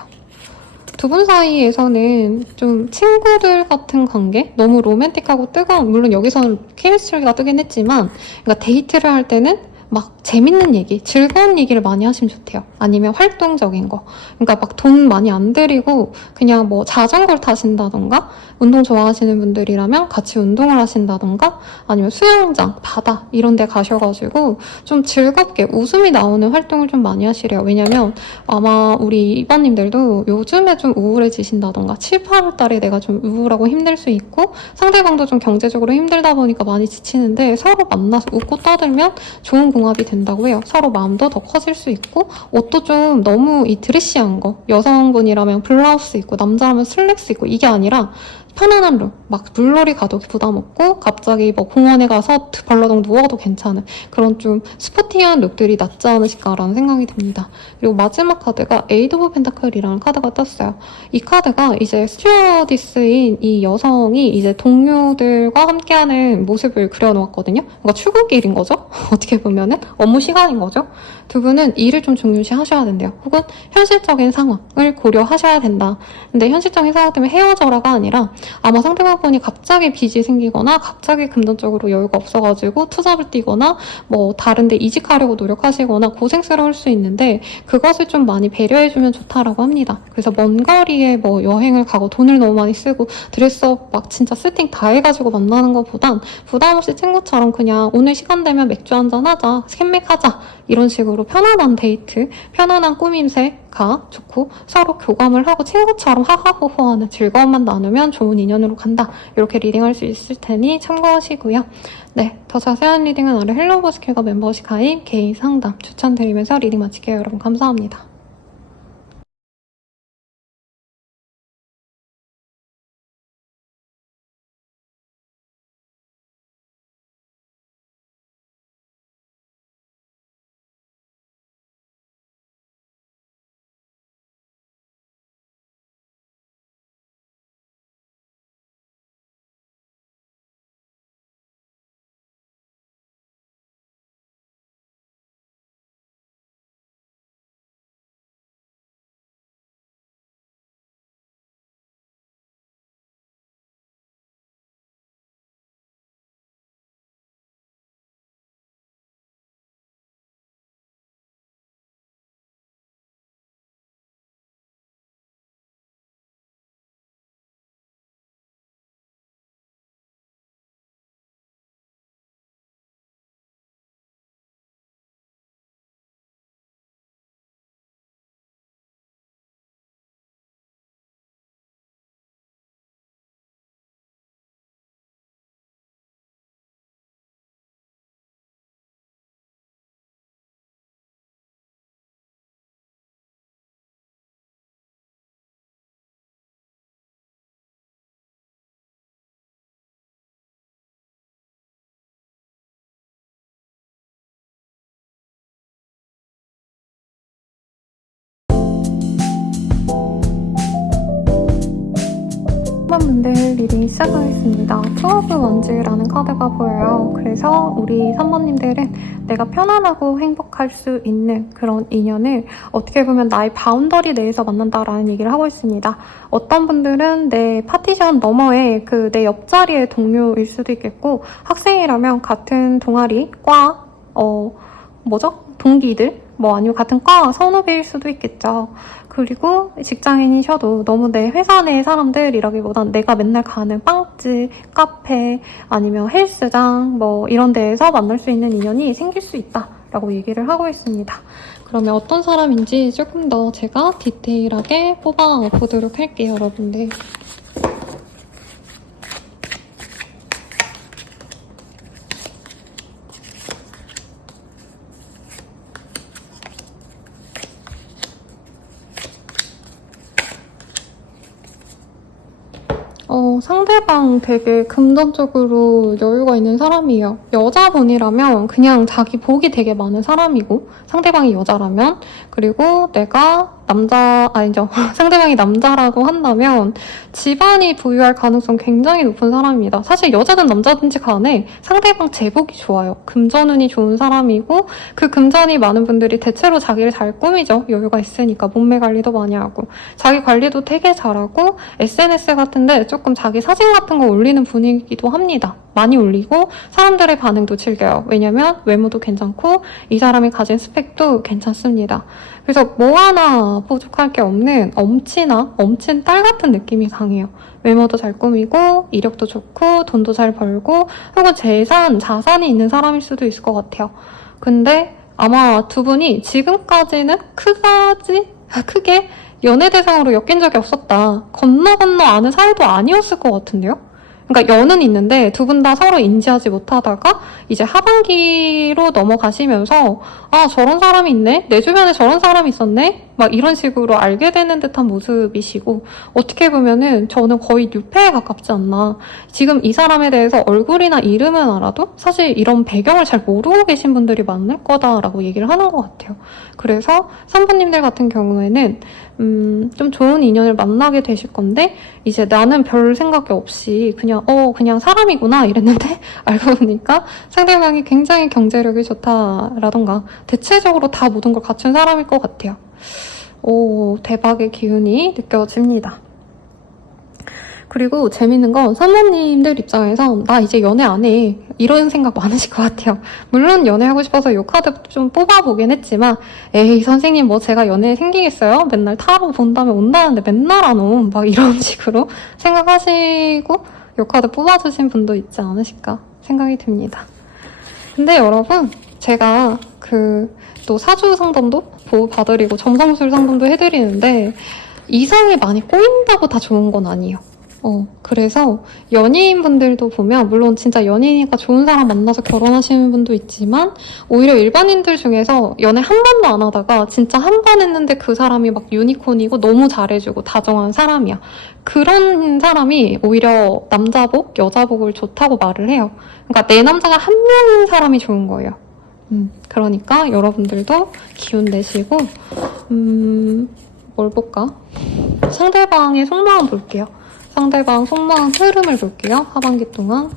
두 분 사이에서는 좀 친구들 같은 관계? 너무 로맨틱하고 뜨거운, 물론 여기서는 케미스트리가 뜨긴 했지만, 그러니까 데이트를 할 때는 막 재밌는 얘기, 즐거운 얘기를 많이 하시면 좋대요. 아니면 활동적인 거. 그러니까 막 돈 많이 안 들이고 그냥 뭐 자전거를 타신다던가, 운동 좋아하시는 분들이라면 같이 운동을 하신다던가, 아니면 수영장, 바다 이런 데 가셔가지고 좀 즐겁게 웃음이 나오는 활동을 좀 많이 하시래요. 왜냐면 아마 우리 이번님들도 요즘에 좀 우울해지신다던가 7, 8월 달에 내가 좀 우울하고 힘들 수 있고 상대방도 좀 경제적으로 힘들다 보니까 많이 지치는데 서로 만나서 웃고 떠들면 좋은 궁합이 된다고 해요. 서로 마음도 더 커질 수 있고 옷도 좀 너무 이 드레시한 거, 여성분이라면 블라우스 입고 남자라면 슬랙스 입고 이게 아니라 편안한 룩, 막 물놀이 가도 부담 없고 갑자기 뭐 공원에 가서 벌러덩 누워도 괜찮은 그런 좀 스포티한 룩들이 낫지 않으실까라는 생각이 듭니다. 그리고 마지막 카드가 에이드 오브 펜타클이라는 카드가 떴어요. 이 카드가 이제 스튜어디스인 이 여성이 이제 동료들과 함께하는 모습을 그려놓았거든요. 그러니까 출근길인 거죠. 어떻게 보면은 업무 시간인 거죠. 두 분은 일을 좀 중요시 하셔야 된대요. 혹은 현실적인 상황을 고려하셔야 된다. 근데 현실적인 상황 때문에 헤어져라가 아니라 아마 상대방분이 갑자기 빚이 생기거나 갑자기 금전적으로 여유가 없어가지고 투잡을 뛰거나 뭐 다른데 이직하려고 노력하시거나 고생스러울 수 있는데 그것을 좀 많이 배려해주면 좋다라고 합니다. 그래서 먼 거리에 뭐 여행을 가고 돈을 너무 많이 쓰고 드레스업 막 진짜 세팅 다 해가지고 만나는 것보단 부담 없이 친구처럼 그냥 오늘 시간 되면 맥주 한잔 하자, 캔맥하자 이런 식으로 편안한 데이트, 편안한 꾸밈새가 좋고 서로 교감을 하고 친구처럼 하하호호하는 즐거움만 나누면 좋은 인연으로 간다. 이렇게 리딩할 수 있을 테니 참고하시고요. 네, 더 자세한 리딩은 아래 헬로버스킬과 멤버십 가입, 개인 상담 추천드리면서 리딩 마칠게요. 여러분 감사합니다. 분들 리딩 시작하겠습니다. 투 오브 원즈라는 카드가 보여요. 그래서 우리 3번님들은 내가 편안하고 행복할 수 있는 그런 인연을 어떻게 보면 나의 바운더리 내에서 만난다라는 얘기를 하고 있습니다. 어떤 분들은 내 파티션 너머에 그 내 옆자리의 동료일 수도 있겠고 학생이라면 같은 동아리, 과, 동기들 뭐 아니면 같은 과 선후배일 수도 있겠죠. 그리고 직장인이셔도 너무 내 회사 내 사람들이라기보단 내가 맨날 가는 빵집, 카페, 아니면 헬스장 뭐 이런 데에서 만날 수 있는 인연이 생길 수 있다라고 얘기를 하고 있습니다. 그러면 어떤 사람인지 조금 더 제가 디테일하게 뽑아보도록 할게요, 여러분들. 상대방 되게 금전적으로 여유가 있는 사람이에요. 여자분이라면 그냥 자기 복이 되게 많은 사람이고 상대방이 여자라면 그리고 내가 아니죠. 상대방이 남자라고 한다면 집안이 부유할 가능성 굉장히 높은 사람입니다. 사실 여자든 남자든지 간에 상대방 재복이 좋아요. 금전운이 좋은 사람이고 그 금전이 많은 분들이 대체로 자기를 잘 꾸미죠. 여유가 있으니까 몸매 관리도 많이 하고 자기 관리도 되게 잘하고 SNS 같은데 조금 자기 사진 같은 거 올리는 분위기도 합니다. 많이 올리고 사람들의 반응도 즐겨요. 왜냐면 외모도 괜찮고 이 사람이 가진 스펙도 괜찮습니다. 그래서 뭐 하나 부족할 게 없는 엄친 딸 같은 느낌이 강해요. 외모도 잘 꾸미고 이력도 좋고 돈도 잘 벌고 혹은 자산이 있는 사람일 수도 있을 것 같아요. 근데 아마 두 분이 지금까지는 크게 연애 대상으로 엮인 적이 없었다. 건너 아는 사이도 아니었을 것 같은데요? 그러니까 연은 있는데 두 분 다 서로 인지하지 못하다가 이제 하반기로 넘어가시면서 아 저런 사람이 있네? 내 주변에 저런 사람이 있었네? 막 이런 식으로 알게 되는 듯한 모습이시고 어떻게 보면은 저는 거의 뉴페에 가깝지 않나. 지금 이 사람에 대해서 얼굴이나 이름은 알아도 사실 이런 배경을 잘 모르고 계신 분들이 많을 거다라고 얘기를 하는 것 같아요. 그래서 산부님들 같은 경우에는 좀 좋은 인연을 만나게 되실 건데 이제 나는 별 생각이 없이 그냥 사람이구나 이랬는데 알고 보니까 상대방이 굉장히 경제력이 좋다라던가 대체적으로 다 모든 걸 갖춘 사람일 것 같아요. 오, 대박의 기운이 느껴집니다. 그리고 재밌는 건 사모님들 입장에서 나 이제 연애 안 해 이런 생각 많으실 것 같아요. 물론 연애하고 싶어서 요 카드 좀 뽑아보긴 했지만 에이 선생님 뭐 제가 연애 생기겠어요? 맨날 타로 본 다음에 온다는데 맨날 안 옴. 막 이런 식으로 생각하시고 요 카드 뽑아주신 분도 있지 않으실까 생각이 듭니다. 근데 여러분 제가 또 사주 상담도 봐드리고 점성술 상담도 해드리는데 이성이 많이 꼬인다고 다 좋은 건 아니에요. 그래서 연예인분들도 보면 물론 진짜 연예인이니까 좋은 사람 만나서 결혼하시는 분도 있지만 오히려 일반인들 중에서 연애 한 번도 안 하다가 진짜 한 번 했는데 그 사람이 막 유니콘이고 너무 잘해주고 다정한 사람이야. 그런 사람이 오히려 남자복, 여자복을 좋다고 말을 해요. 그러니까 내 남자가 한 명인 사람이 좋은 거예요. 그러니까 여러분들도 기운 내시고 뭘 볼까? 상대방의 속마음 볼게요. 상대방 속마음 흐름을 볼게요. 하반기 동안.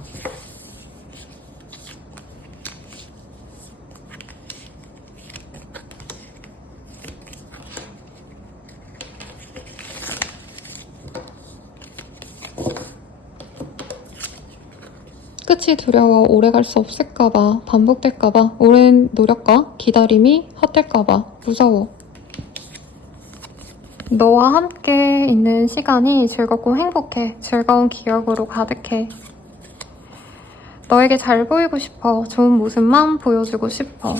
끝이 두려워 오래 갈 수 없을까봐, 반복될까봐, 오랜 노력과 기다림이 헛될까봐 무서워. 너와 함께 있는 시간이 즐겁고 행복해. 즐거운 기억으로 가득해. 너에게 잘 보이고 싶어. 좋은 모습만 보여주고 싶어.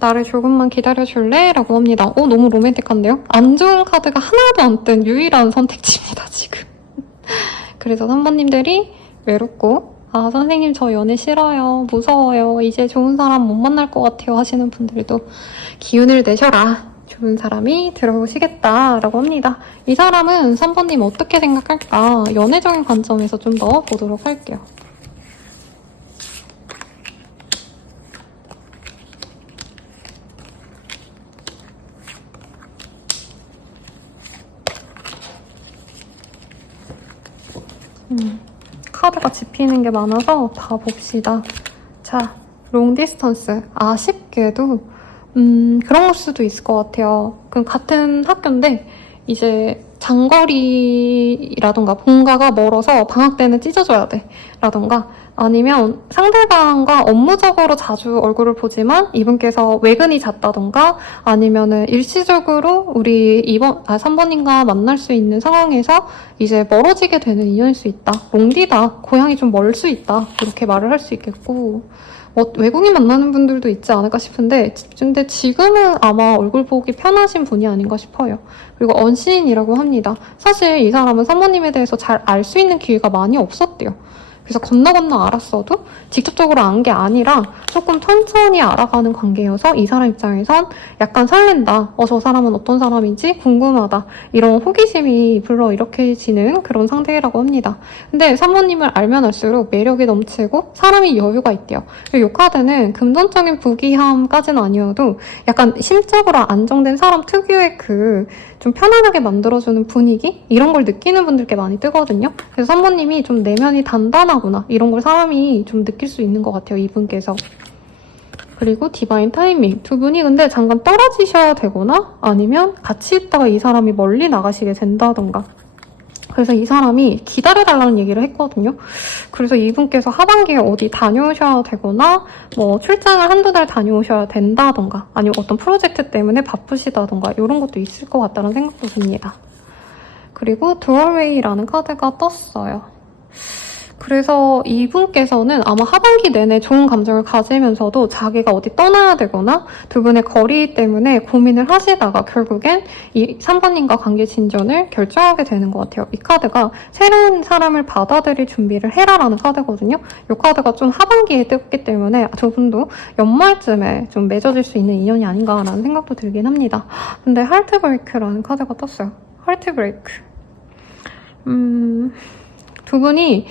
나를 조금만 기다려줄래? 라고 합니다. 너무 로맨틱한데요? 안 좋은 카드가 하나도 안 뜬 유일한 선택지입니다, 지금. 그래서 3번님들이 외롭고 선생님 저 연애 싫어요. 무서워요. 이제 좋은 사람 못 만날 것 같아요 하시는 분들도 기운을 내셔라. 좋은 사람이 들어오시겠다라고 합니다. 이 사람은 3번님 어떻게 생각할까? 연애적인 관점에서 좀 더 보도록 할게요. 카드가 집히는 게 많아서 다 봅시다. 자, 롱 디스턴스. 아쉽게도 그런 걸 수도 있을 것 같아요. 그럼 같은 학교인데 이제 장거리라던가 본가가 멀어서 방학 때는 찢어줘야 돼 라던가 아니면 상대방과 업무적으로 자주 얼굴을 보지만 이분께서 외근이 잦다던가 아니면은 일시적으로 우리 3번님과 만날 수 있는 상황에서 이제 멀어지게 되는 인연일 수 있다. 롱디다. 고향이 좀 멀 수 있다. 이렇게 말을 할 수 있겠고 외국인 만나는 분들도 있지 않을까 싶은데 근데 지금은 아마 얼굴 보기 편하신 분이 아닌가 싶어요. 그리고 언시인이라고 합니다. 사실 이 사람은 사모님에 대해서 잘 알 수 있는 기회가 많이 없었대요. 그래서 건너 알았어도 직접적으로 안 게 아니라 조금 천천히 알아가는 관계여서 이 사람 입장에선 약간 설렌다. 저 사람은 어떤 사람인지 궁금하다. 이런 호기심이 불러일으켜지는 그런 상태라고 합니다. 근데 사모님을 알면 알수록 매력이 넘치고 사람이 여유가 있대요. 그리고 이 카드는 금전적인 부귀함까지는 아니어도 약간 심적으로 안정된 사람 특유의 그 좀 편안하게 만들어주는 분위기? 이런 걸 느끼는 분들께 많이 뜨거든요. 그래서 사모님이 좀 내면이 단단하구나. 이런 걸 사람이 좀 느낄 수 있는 것 같아요. 이분께서. 그리고 디바인 타이밍. 두 분이 근데 잠깐 떨어지셔야 되거나 아니면 같이 있다가 이 사람이 멀리 나가시게 된다던가. 그래서 이 사람이 기다려달라는 얘기를 했거든요. 그래서 이분께서 하반기에 어디 다녀오셔야 되거나 뭐 출장을 한두 달 다녀오셔야 된다던가 아니면 어떤 프로젝트 때문에 바쁘시다던가 이런 것도 있을 것 같다는 생각도 듭니다. 그리고 두얼웨이라는 카드가 떴어요. 그래서 이분께서는 아마 하반기 내내 좋은 감정을 가지면서도 자기가 어디 떠나야 되거나 두 분의 거리 때문에 고민을 하시다가 결국엔 이 3번님과 관계 진전을 결정하게 되는 것 같아요. 이 카드가 새로운 사람을 받아들일 준비를 해라라는 카드거든요. 이 카드가 좀 하반기에 떴기 때문에 두 분도 연말쯤에 좀 맺어질 수 있는 인연이 아닌가라는 생각도 들긴 합니다. 근데 하트브레이크라는 카드가 떴어요. 하트브레이크. 두 분이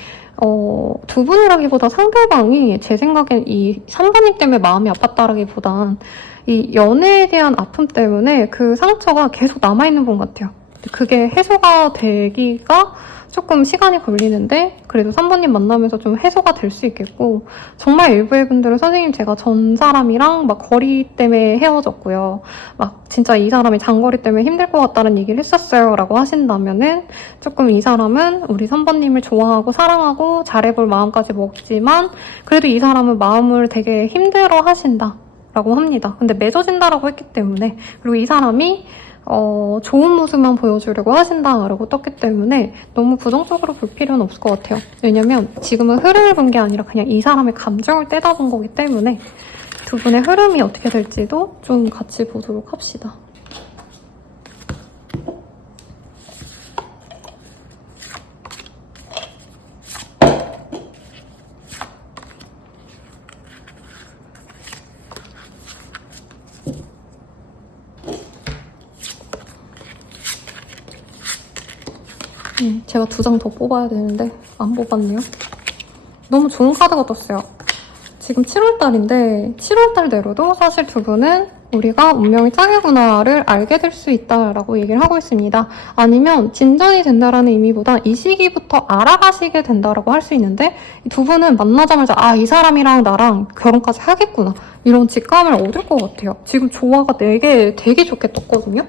두 분이라기보다 상대방이 제 생각엔 이 3번님 때문에 마음이 아팠다라기보단 이 연애에 대한 아픔 때문에 그 상처가 계속 남아있는 분 같아요. 그게 해소가 되기가 조금 시간이 걸리는데 그래도 3번님 만나면서 좀 해소가 될 수 있겠고 정말 일부의 분들은 선생님 제가 전 사람이랑 막 거리 때문에 헤어졌고요. 막 진짜 이 사람이 장거리 때문에 힘들 것 같다는 얘기를 했었어요 라고 하신다면은 조금 이 사람은 우리 3번님을 좋아하고 사랑하고 잘해볼 마음까지 먹지만 그래도 이 사람은 마음을 되게 힘들어 하신다 라고 합니다. 근데 맺어진다라고 했기 때문에 그리고 이 사람이 좋은 모습만 보여주려고 하신다라고 떴기 때문에 너무 부정적으로 볼 필요는 없을 것 같아요. 왜냐면 지금은 흐름을 본 게 아니라 그냥 이 사람의 감정을 떼다본 거기 때문에 두 분의 흐름이 어떻게 될지도 좀 같이 보도록 합시다. 제가 2장 더 뽑아야 되는데 안 뽑았네요. 너무 좋은 카드가 떴어요. 지금 7월달인데 7월달대로도 사실 두 분은 우리가 운명의 짝이구나를 알게 될 수 있다라고 얘기를 하고 있습니다. 아니면 진전이 된다라는 의미보다 이 시기부터 알아가시게 된다라고 할 수 있는데 두 분은 만나자마자 이 사람이랑 나랑 결혼까지 하겠구나 이런 직감을 얻을 것 같아요. 지금 조화가 4개 되게 좋게 떴거든요.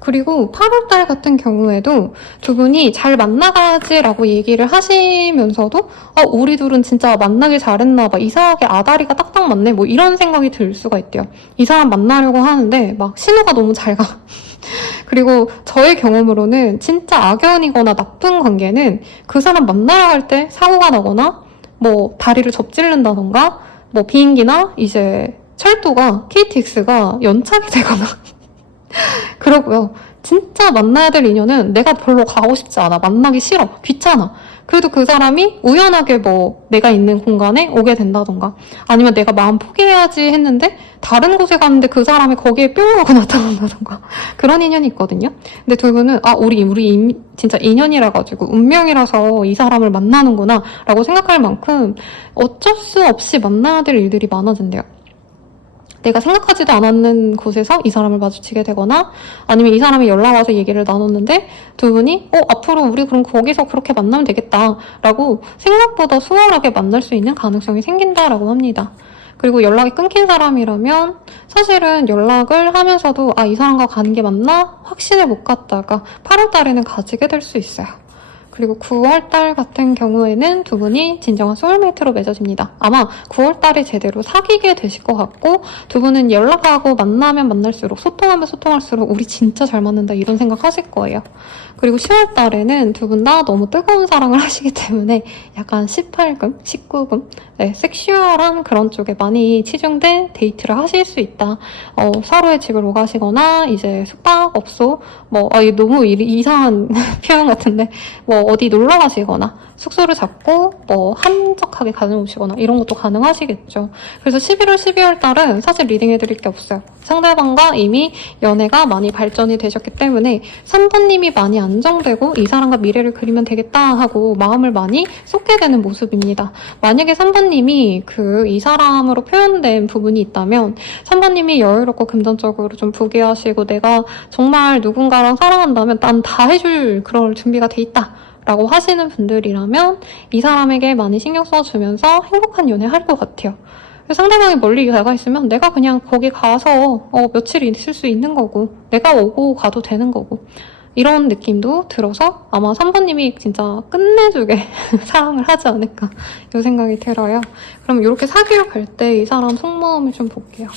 그리고 8월달 같은 경우에도 두 분이 잘 만나가지라고 얘기를 하시면서도 우리 둘은 진짜 만나길 잘했나 봐. 이상하게 아다리가 딱딱 맞네. 뭐 이런 생각이 들 수가 있대요. 이 사람 만나려고 하는데 막 신호가 너무 잘 가. 그리고 저의 경험으로는 진짜 악연이거나 나쁜 관계는 그 사람 만나러 갈 때 사고가 나거나 뭐 다리를 접질른다던가 뭐 비행기나 이제 철도가 KTX가 연착이 되거나 그러고요. 진짜 만나야 될 인연은 내가 별로 가고 싶지 않아. 만나기 싫어. 귀찮아. 그래도 그 사람이 우연하게 뭐 내가 있는 공간에 오게 된다던가 아니면 내가 마음 포기해야지 했는데 다른 곳에 갔는데 그 사람이 거기에 뿅 하고 나타난다던가 그런 인연이 있거든요. 근데 두 분은 우리 진짜 인연이라 가지고 운명이라서 이 사람을 만나는구나 라고 생각할 만큼 어쩔 수 없이 만나야 될 일들이 많아진대요. 내가 생각하지도 않았는 곳에서 이 사람을 마주치게 되거나 아니면 이 사람이 연락 와서 얘기를 나눴는데 두 분이 앞으로 우리 그럼 거기서 그렇게 만나면 되겠다 라고 생각보다 수월하게 만날 수 있는 가능성이 생긴다라고 합니다. 그리고 연락이 끊긴 사람이라면 사실은 연락을 하면서도 이 사람과 가는 게 맞나? 확신을 못 갖다가 8월 달에는 가지게 될 수 있어요. 그리고 9월달 같은 경우에는 두 분이 진정한 소울메이트로 맺어집니다. 아마 9월달에 제대로 사귀게 되실 것 같고 두 분은 연락하고 만나면 만날수록 소통하면 소통할수록 우리 진짜 잘 맞는다 이런 생각 하실 거예요. 그리고 10월달에는 두 분 다 너무 뜨거운 사랑을 하시기 때문에 약간 18금, 19금 섹슈얼한 그런 쪽에 많이 치중된 데이트를 하실 수 있다. 서로의 집을 오가시거나 이제 숙박업소 이게 너무 이상한 표현 같은데 어디 놀러 가시거나 숙소를 잡고 뭐 한적하게 다녀오시거나 이런 것도 가능하시겠죠. 그래서 11월, 12월 달은 사실 리딩해드릴 게 없어요. 상대방과 이미 연애가 많이 발전이 되셨기 때문에 3번님이 많이 안정되고 이 사람과 미래를 그리면 되겠다 하고 마음을 많이 쏟게 되는 모습입니다. 만약에 3번님이 이 사람으로 표현된 부분이 있다면 3번님이 여유롭고 금전적으로 좀 부귀하시고 내가 정말 누군가랑 사랑한다면 난 다 해줄 그런 준비가 돼 있다 라고 하시는 분들이라면 이 사람에게 많이 신경 써주면서 행복한 연애 할 것 같아요. 상대방이 멀리 나가 있으면 내가 그냥 거기 가서 며칠 있을 수 있는 거고 내가 오고 가도 되는 거고 이런 느낌도 들어서 아마 3번님이 진짜 끝내주게 사랑을 하지 않을까 이 생각이 들어요. 그럼 이렇게 사귀러 갈 때 이 사람 속마음을 좀 볼게요.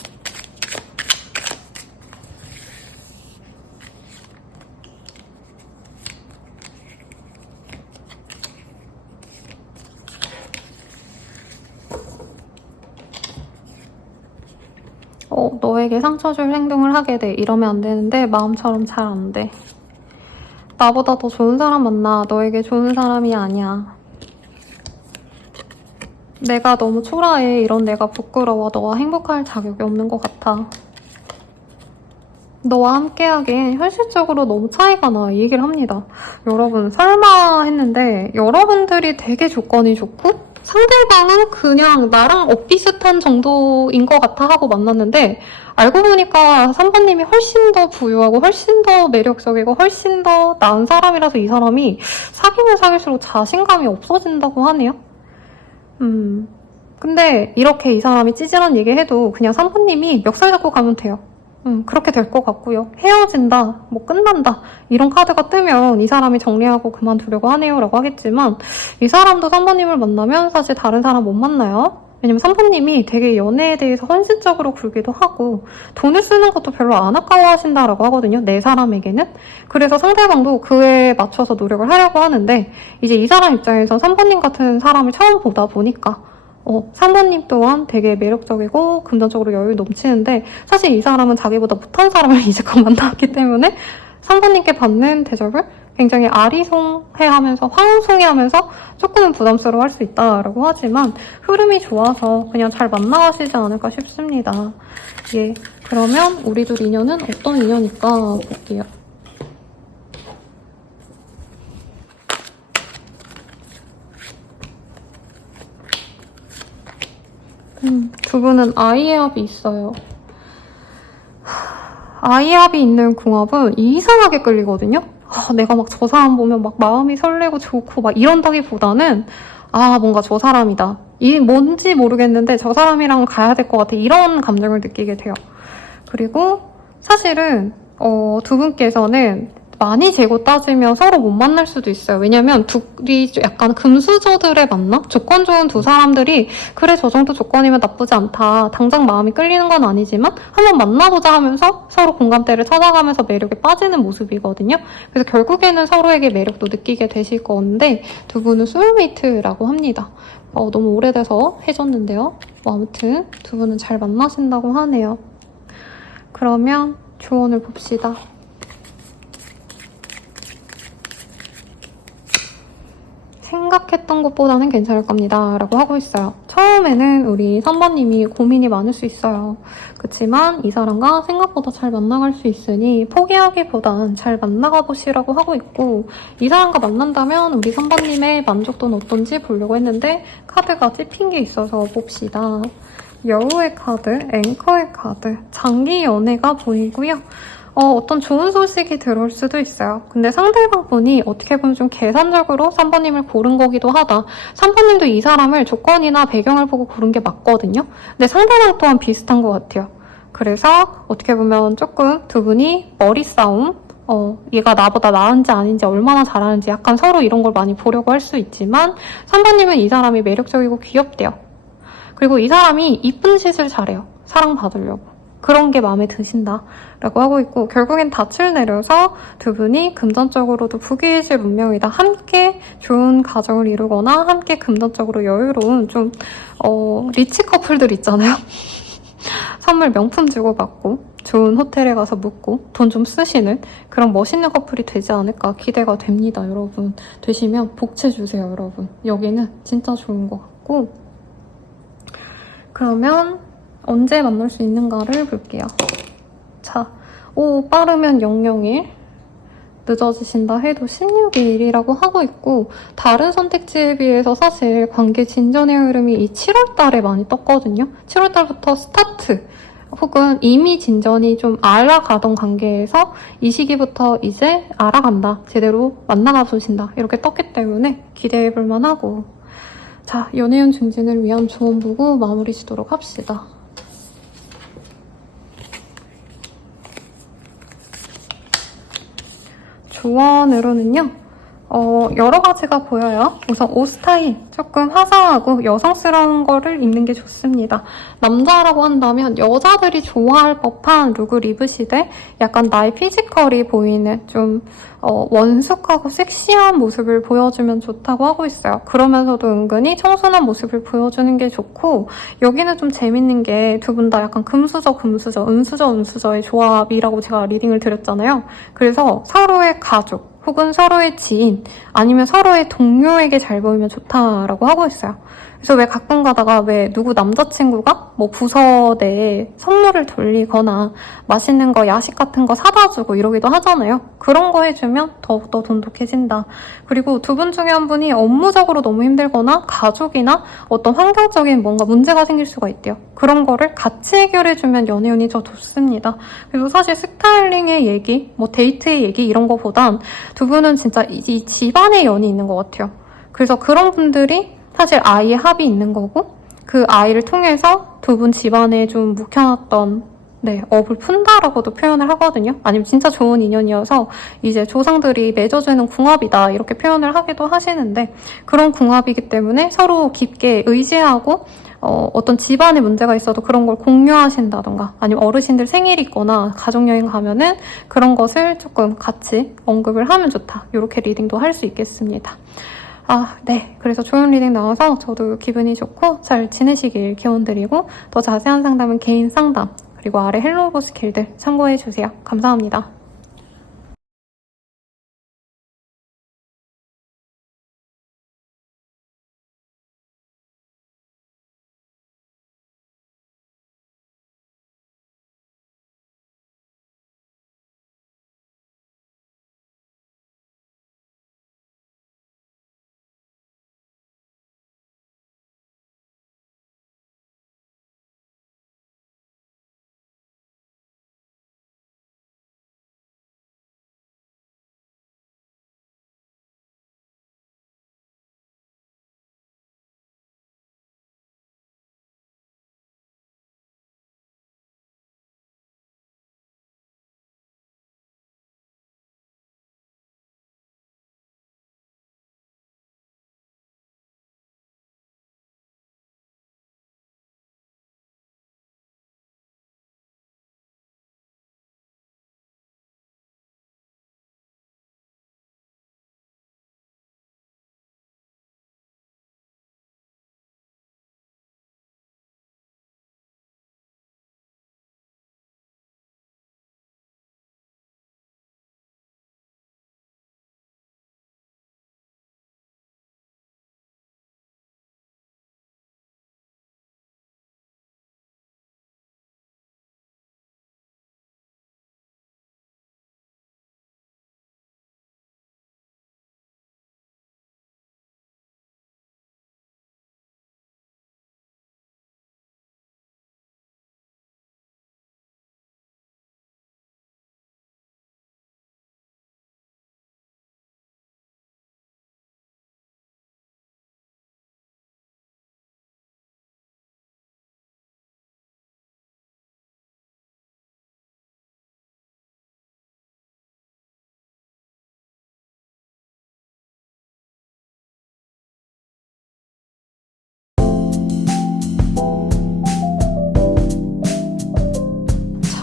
너에게 상처 줄 행동을 하게 돼. 이러면 안 되는데 마음처럼 잘 안 돼. 나보다 더 좋은 사람 만나. 너에게 좋은 사람이 아니야. 내가 너무 초라해. 이런 내가 부끄러워. 너와 행복할 자격이 없는 것 같아. 너와 함께하기엔 현실적으로 너무 차이가 나. 이 얘기를 합니다. 여러분 설마 했는데 여러분들이 되게 조건이 좋고 상대방은 그냥 나랑 엇비슷한 정도인 것 같아 하고 만났는데 알고 보니까 3번님이 훨씬 더 부유하고 훨씬 더 매력적이고 훨씬 더 나은 사람이라서 이 사람이 사귀면 사귈수록 자신감이 없어진다고 하네요. 근데 이렇게 이 사람이 찌질한 얘기해도 그냥 3번님이 멱살 잡고 가면 돼요. 그렇게 될 것 같고요. 헤어진다, 뭐 끝난다 이런 카드가 뜨면 이 사람이 정리하고 그만두려고 하네요 라고 하겠지만 이 사람도 3번님을 만나면 사실 다른 사람 못 만나요. 왜냐면 3번님이 되게 연애에 대해서 헌신적으로 굴기도 하고 돈을 쓰는 것도 별로 안 아까워하신다라고 하거든요. 내 사람에게는. 그래서 상대방도 그에 맞춰서 노력을 하려고 하는데 이제 이 사람 입장에서 3번님 같은 사람을 처음 보다 보니까 3번님 또한 되게 매력적이고 금전적으로 여유 넘치는데 사실 이 사람은 자기보다 못한 사람을 이제껏 만났기 때문에 3번님께 받는 대접을 굉장히 아리송해하면서 황송해하면서 조금은 부담스러워할 수 있다라고 하지만 흐름이 좋아서 그냥 잘 만나가시지 않을까 싶습니다. 예, 그러면 우리 둘 인연은 어떤 인연일까 볼게요. 두 분은 아이의 합이 있어요. 아이의 합이 있는 궁합은 이상하게 끌리거든요. 내가 막 저 사람 보면 막 마음이 설레고 좋고 막 이런다기보다는 뭔가 저 사람이다. 이 뭔지 모르겠는데 저 사람이랑 가야 될 것 같아. 이런 감정을 느끼게 돼요. 그리고 사실은 두 분께서는 많이 재고 따지면 서로 못 만날 수도 있어요. 왜냐면 둘이 약간 금수저들의 만남? 조건 좋은 두 사람들이 그래 저 정도 조건이면 나쁘지 않다. 당장 마음이 끌리는 건 아니지만 한번 만나보자 하면서 서로 공감대를 찾아가면서 매력에 빠지는 모습이거든요. 그래서 결국에는 서로에게 매력도 느끼게 되실 건데 두 분은 소울메이트라고 합니다. 너무 오래돼서 해줬는데요. 아무튼 두 분은 잘 만나신다고 하네요. 그러면 조언을 봅시다. 생각했던 것보다는 괜찮을 겁니다 라고 하고 있어요. 처음에는 우리 3번님이 고민이 많을 수 있어요. 그렇지만 이 사람과 생각보다 잘 만나갈 수 있으니 포기하기보단 잘 만나가 보시라고 하고 있고 이 사람과 만난다면 우리 3번님의 만족도는 어떤지 보려고 했는데 카드가 찝힌 게 있어서 봅시다. 여우의 카드, 앵커의 카드, 장기 연애가 보이고요. 어떤 좋은 소식이 들어올 수도 있어요. 근데 상대방 분이 어떻게 보면 좀 계산적으로 3번님을 고른 거기도 하다. 3번님도 이 사람을 조건이나 배경을 보고 고른 게 맞거든요. 근데 상대방 또한 비슷한 것 같아요. 그래서 어떻게 보면 조금 두 분이 머리 싸움, 얘가 나보다 나은지 아닌지 얼마나 잘하는지 약간 서로 이런 걸 많이 보려고 할 수 있지만 3번님은 이 사람이 매력적이고 귀엽대요. 그리고 이 사람이 이쁜 짓을 잘해요. 사랑받으려고. 그런 게 마음에 드신다라고 하고 있고 결국엔 닻을 내려서 두 분이 금전적으로도 부귀해질 운명이다. 함께 좋은 가정을 이루거나 함께 금전적으로 여유로운 좀 리치 커플들 있잖아요. 선물 명품 주고받고 좋은 호텔에 가서 묵고 돈 좀 쓰시는 그런 멋있는 커플이 되지 않을까 기대가 됩니다, 여러분. 되시면 복채주세요, 여러분. 여기는 진짜 좋은 것 같고. 그러면 언제 만날 수 있는가를 볼게요. 자, 빠르면 001, 늦어지신다 해도 16일이라고 하고 있고, 다른 선택지에 비해서 사실 관계 진전의 흐름이 이 7월달에 많이 떴거든요. 7월달부터 스타트, 혹은 이미 진전이 좀 알아가던 관계에서 이 시기부터 이제 알아간다, 제대로 만나가 보신다, 이렇게 떴기 때문에 기대해볼 만하고. 자, 연애운 증진을 위한 조언 보고 마무리 짓도록 합시다. 조언으로는요, 여러 가지가 보여요. 우선 옷 스타일, 조금 화사하고 여성스러운 거를 입는 게 좋습니다. 남자라고 한다면 여자들이 좋아할 법한 룩을 입으시되 약간 나의 피지컬이 보이는 좀 원숙하고 섹시한 모습을 보여주면 좋다고 하고 있어요. 그러면서도 은근히 청순한 모습을 보여주는 게 좋고, 여기는 좀 재밌는 게 두 분 다 약간 금수저, 은수저의 조합이라고 제가 리딩을 드렸잖아요. 그래서 서로의 가족, 혹은 서로의 지인, 아니면 서로의 동료에게 잘 보이면 좋다라고 하고 있어요. 그래서 왜 가끔 가다가 왜 누구 남자친구가 뭐 부서 내에 선물을 돌리거나 맛있는 거, 야식 같은 거 사다 주고 이러기도 하잖아요. 그런 거 해주면 더욱더 돈독해진다. 그리고 두 분 중에 한 분이 업무적으로 너무 힘들거나 가족이나 어떤 환경적인 뭔가 문제가 생길 수가 있대요. 그런 거를 같이 해결해주면 연애운이 더 좋습니다. 그래서 사실 스타일링의 얘기, 뭐 데이트의 얘기 이런 거보단 두 분은 진짜 이 집안의 연이 있는 것 같아요. 그래서 그런 분들이 사실 아이의 합이 있는 거고, 그 아이를 통해서 두 분 집안에 좀 묵혀놨던 업을 푼다라고도 표현을 하거든요. 아니면 진짜 좋은 인연이어서 이제 조상들이 맺어주는 궁합이다 이렇게 표현을 하기도 하시는데, 그런 궁합이기 때문에 서로 깊게 의지하고 어떤 집안에 문제가 있어도 그런 걸 공유하신다던가, 아니면 어르신들 생일이 있거나 가족여행 가면은 그런 것을 조금 같이 언급을 하면 좋다, 이렇게 리딩도 할 수 있겠습니다. 그래서 좋은 리딩 나와서 저도 기분이 좋고 잘 지내시길 기원드리고, 더 자세한 상담은 개인 상담, 그리고 아래 헬로우보스 길드 참고해주세요. 감사합니다.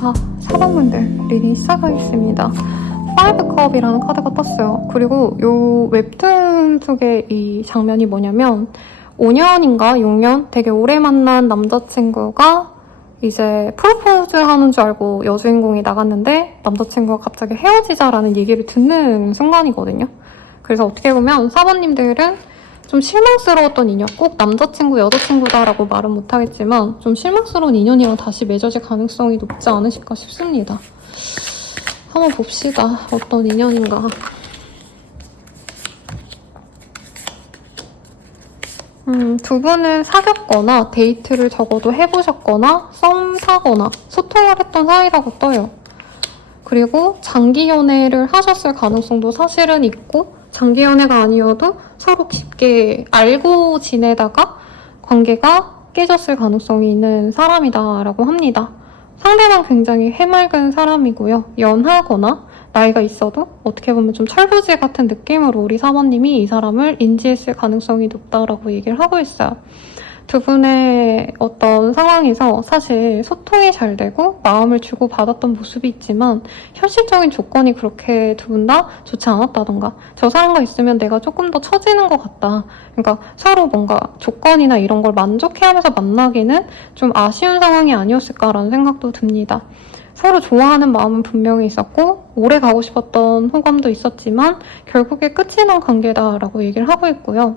자, 사람분들 리딩 시작하겠습니다. 5컵이라는 카드가 떴어요. 그리고 요 웹툰 속의 이 장면이 뭐냐면, 5년인가 6년 되게 오래 만난 남자친구가 이제 프로포즈 하는 줄 알고 여주인공이 나갔는데 남자친구가 갑자기 헤어지자라는 얘기를 듣는 순간이거든요. 그래서 어떻게 보면 사모님들은 좀 실망스러웠던 인연, 꼭 남자친구, 여자친구다라고 말은 못하겠지만 좀 실망스러운 인연이랑 다시 맺어질 가능성이 높지 않으실까 싶습니다. 한번 봅시다. 어떤 인연인가. 두 분은 사귀었거나 데이트를 적어도 해보셨거나 썸 타거나 소통을 했던 사이라고 떠요. 그리고 장기 연애를 하셨을 가능성도 사실은 있고 장기 연애가 아니어도 서로 깊게 알고 지내다가 관계가 깨졌을 가능성이 있는 사람이다라고 합니다. 상대방 굉장히 해맑은 사람이고요. 연하거나 나이가 있어도 어떻게 보면 좀 철부지 같은 느낌으로 우리 사모님이 이 사람을 인지했을 가능성이 높다라고 얘기를 하고 있어요. 두 분의 어떤 상황에서 사실 소통이 잘 되고 마음을 주고받았던 모습이 있지만 현실적인 조건이 그렇게 두 분 다 좋지 않았다던가 저 사람과 있으면 내가 조금 더 처지는 것 같다. 그러니까 서로 뭔가 조건이나 이런 걸 만족해하면서 만나기는 좀 아쉬운 상황이 아니었을까라는 생각도 듭니다. 서로 좋아하는 마음은 분명히 있었고 오래 가고 싶었던 호감도 있었지만 결국에 끝이 난 관계다라고 얘기를 하고 있고요.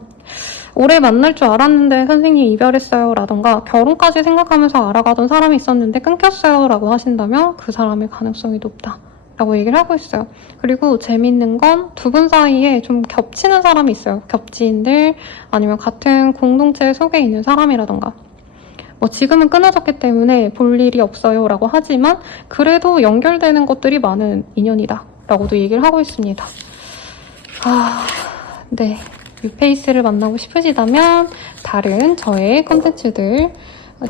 오래 만날 줄 알았는데 선생님 이별했어요 라던가 결혼까지 생각하면서 알아가던 사람이 있었는데 끊겼어요 라고 하신다면 그 사람의 가능성이 높다 라고 얘기를 하고 있어요. 그리고 재밌는 건 두 분 사이에 좀 겹치는 사람이 있어요. 겹지인들 아니면 같은 공동체 속에 있는 사람이라던가 지금은 끊어졌기 때문에 볼 일이 없어요 라고 하지만 그래도 연결되는 것들이 많은 인연이다 라고도 얘기를 하고 있습니다. 네. 뉴페이스를 만나고 싶으시다면 다른 저의 콘텐츠들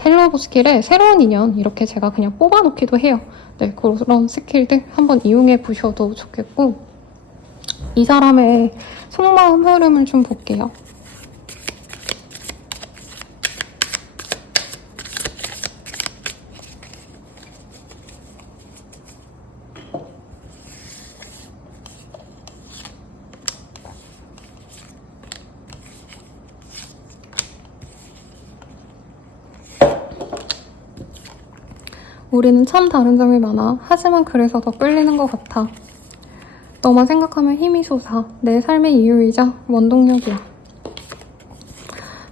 헬로우 스킬의 새로운 인연 이렇게 제가 그냥 뽑아놓기도 해요. 네, 그런 스킬들 한번 이용해 보셔도 좋겠고 이 사람의 속마음 흐름을 좀 볼게요. 우리는 참 다른 점이 많아. 하지만 그래서 더 끌리는 것 같아. 너만 생각하면 힘이 솟아. 내 삶의 이유이자 원동력이야.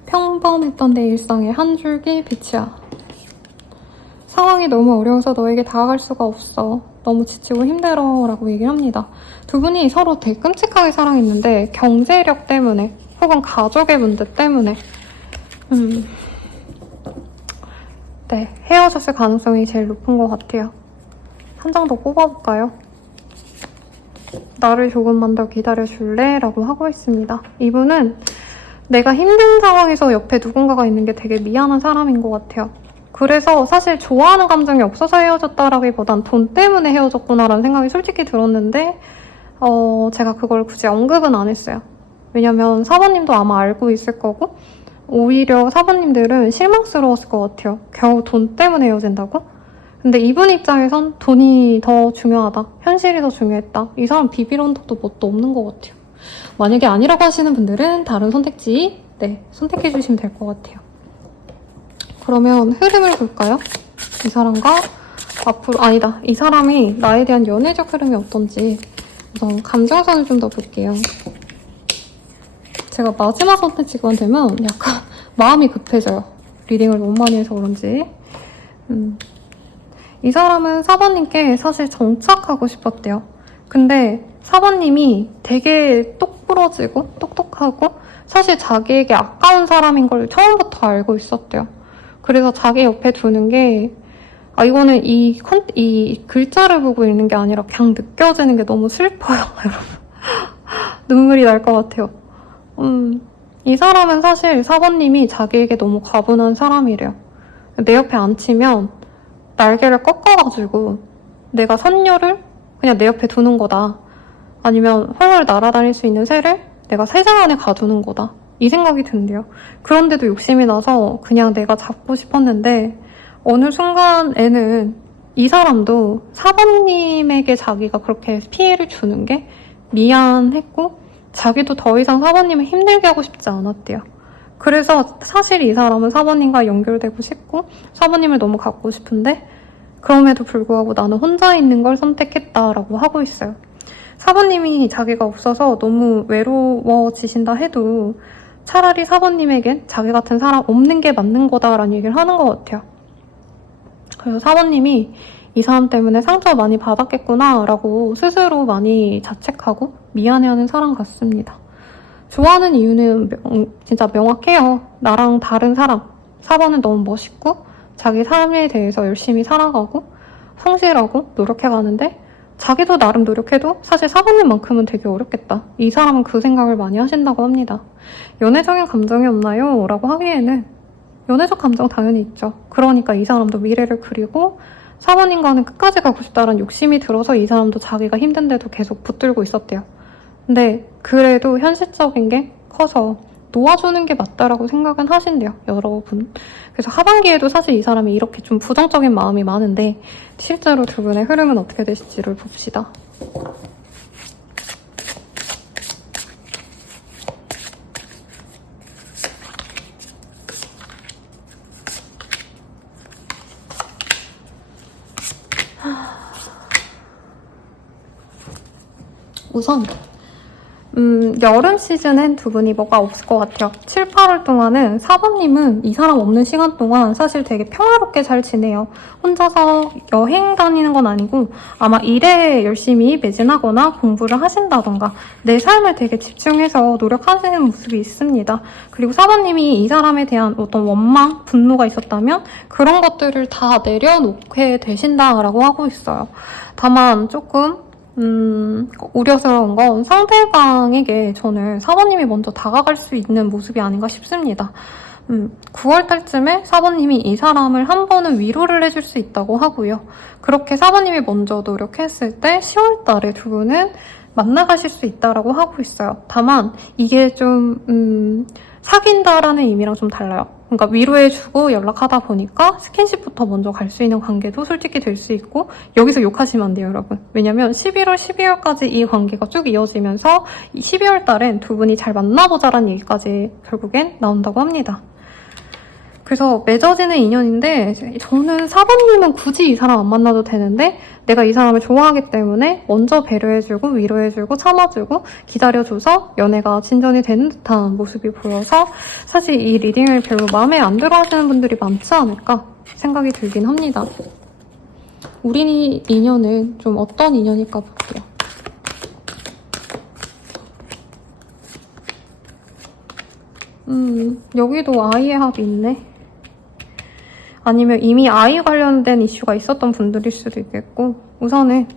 평범했던 내 일상의 한 줄기 빛이야. 상황이 너무 어려워서 너에게 다가갈 수가 없어. 너무 지치고 힘들어 라고 얘기를 합니다. 두 분이 서로 되게 끔찍하게 사랑했는데 경제력 때문에 혹은 가족의 문제 때문에 네, 헤어졌을 가능성이 제일 높은 것 같아요. 한 장 더 뽑아볼까요? 나를 조금만 더 기다려줄래? 라고 하고 있습니다. 이분은 내가 힘든 상황에서 옆에 누군가가 있는 게 되게 미안한 사람인 것 같아요. 그래서 사실 좋아하는 감정이 없어서 헤어졌다라기보단 돈 때문에 헤어졌구나라는 생각이 솔직히 들었는데 제가 그걸 굳이 언급은 안 했어요. 왜냐면 사모님도 아마 알고 있을 거고 오히려 사부님들은 실망스러웠을 것 같아요. 겨우 돈 때문에 헤어진다고? 근데 이분 입장에선 돈이 더 중요하다. 현실이 더 중요했다. 이 사람 비빌 언덕도 뭣도 없는 것 같아요. 만약에 아니라고 하시는 분들은 다른 선택지 선택해 주시면 될 것 같아요. 그러면 흐름을 볼까요? 이 사람과 앞으로 이 사람이 나에 대한 연애적 흐름이 어떤지 우선 감정선을 좀 더 볼게요. 제가 마지막 선택지만 되면 약간 마음이 급해져요. 리딩을 너무 많이 해서 그런지. 이 사람은 사부님께 사실 정착하고 싶었대요. 근데 사부님이 되게 똑부러지고 똑똑하고 사실 자기에게 아까운 사람인 걸 처음부터 알고 있었대요. 그래서 자기 옆에 두는 게 이거는 이 글자를 보고 읽는 게 아니라 그냥 느껴지는 게 너무 슬퍼요. 여러분. 눈물이 날 것 같아요. 이 사람은 사실 사부님이 자기에게 너무 과분한 사람이래요. 내 옆에 앉히면 날개를 꺾어가지고 내가 선녀를 그냥 내 옆에 두는 거다. 아니면 훨훨 날아다닐 수 있는 새를 내가 세상 안에 가두는 거다. 이 생각이 든대요. 그런데도 욕심이 나서 그냥 내가 잡고 싶었는데 어느 순간에는 이 사람도 사부님에게 자기가 그렇게 피해를 주는 게 미안했고 자기도 더 이상 사부님을 힘들게 하고 싶지 않았대요. 그래서 사실 이 사람은 사모님과 연결되고 싶고 사모님을 너무 갖고 싶은데 그럼에도 불구하고 나는 혼자 있는 걸 선택했다라고 하고 있어요. 사모님이 자기가 없어서 너무 외로워지신다 해도 차라리 사모님에겐 자기 같은 사람 없는 게 맞는 거다라는 얘기를 하는 것 같아요. 그래서 사모님이 이 사람 때문에 상처 많이 받았겠구나 라고 스스로 많이 자책하고 미안해하는 사람 같습니다. 좋아하는 이유는 진짜 명확해요. 나랑 다른 사람. 4번은 너무 멋있고 자기 삶에 대해서 열심히 살아가고 성실하고 노력해가는데 자기도 나름 노력해도 사실 4번님만큼은 되게 어렵겠다. 이 사람은 그 생각을 많이 하신다고 합니다. 연애적인 감정이 없나요? 라고 하기에는 연애적 감정 당연히 있죠. 그러니까 이 사람도 미래를 그리고 4번님과는 끝까지 가고 싶다는 욕심이 들어서 이 사람도 자기가 힘든데도 계속 붙들고 있었대요. 근데 그래도 현실적인 게 커서 놓아주는 게 맞다라고 생각은 하신대요, 여러분. 그래서 하반기에도 사실 이 사람이 이렇게 좀 부정적인 마음이 많은데 실제로 두 분의 흐름은 어떻게 되실지를 봅시다. 우선 여름 시즌엔 두 분이 뭐가 없을 것 같아요. 7, 8월 동안은 4번님은 이 사람 없는 시간 동안 사실 되게 평화롭게 잘 지내요. 혼자서 여행 다니는 건 아니고 아마 일에 열심히 매진하거나 공부를 하신다던가 내 삶을 되게 집중해서 노력하시는 모습이 있습니다. 그리고 4번님이 이 사람에 대한 어떤 원망, 분노가 있었다면 그런 것들을 다 내려놓게 되신다라고 하고 있어요. 다만 조금 우려스러운 건 상대방에게 저는 사모님이 먼저 다가갈 수 있는 모습이 아닌가 싶습니다. 9월달쯤에 사모님이 이 사람을 한 번은 위로를 해줄 수 있다고 하고요. 그렇게 사모님이 먼저 노력했을 때 10월달에 두 분은 만나가실 수 있다고 하고 있어요. 다만 이게 좀 사귄다라는 의미랑 좀 달라요. 그러니까 위로해주고 연락하다 보니까 스킨십부터 먼저 갈 수 있는 관계도 솔직히 될 수 있고 여기서 욕하시면 안 돼요, 여러분. 왜냐면 11월, 12월까지 이 관계가 쭉 이어지면서 12월 달엔 두 분이 잘 만나보자라는 얘기까지 결국엔 나온다고 합니다. 그래서 맺어지는 인연인데 저는 4번님은 굳이 이 사람 안 만나도 되는데 내가 이 사람을 좋아하기 때문에 먼저 배려해주고 위로해주고 참아주고 기다려줘서 연애가 진전이 되는 듯한 모습이 보여서 사실 이 리딩을 별로 마음에 안 들어 하시는 분들이 많지 않을까 생각이 들긴 합니다. 우리 인연은 좀 어떤 인연일까 볼게요. 여기도 아이의 합이 있네. 아니면 이미 아이 관련된 이슈가 있었던 분들일 수도 있겠고 우선은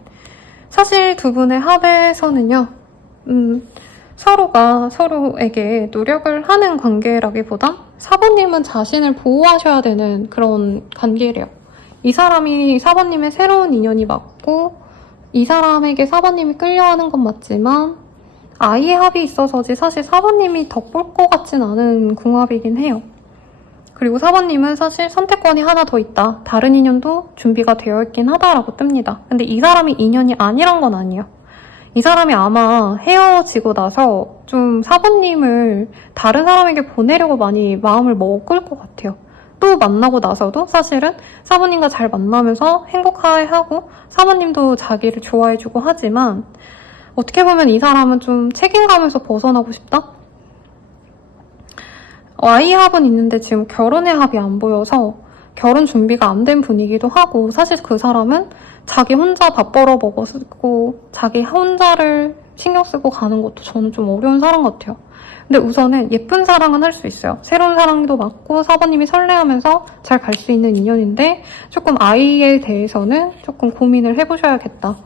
사실 두 분의 합에서는요 서로가 서로에게 노력을 하는 관계라기보단 4번님은 자신을 보호하셔야 되는 그런 관계래요. 이 사람이 4번님의 새로운 인연이 맞고 이 사람에게 4번님이 끌려하는 건 맞지만 아이의 합이 있어서지 사실 4번님이 덕볼 것 같진 않은 궁합이긴 해요. 그리고 4번님은 사실 선택권이 하나 더 있다. 다른 인연도 준비가 되어 있긴 하다라고 뜹니다. 근데 이 사람이 인연이 아니란 건 아니에요. 이 사람이 아마 헤어지고 나서 좀 4번님을 다른 사람에게 보내려고 많이 마음을 먹을 것 같아요. 또 만나고 나서도 사실은 4번님과 잘 만나면서 행복해하고 4번님도 자기를 좋아해주고 하지만 어떻게 보면 이 사람은 좀 책임감에서 벗어나고 싶다? 아이 합은 있는데 지금 결혼의 합이 안 보여서 결혼 준비가 안 된 분이기도 하고 사실 그 사람은 자기 혼자 밥 벌어 먹고 자기 혼자를 신경 쓰고 가는 것도 저는 좀 어려운 사람 같아요. 근데 우선은 예쁜 사랑은 할 수 있어요. 새로운 사랑도 맞고 4번님이 설레하면서 잘 갈 수 있는 인연인데 조금 아이에 대해서는 조금 고민을 해보셔야겠다.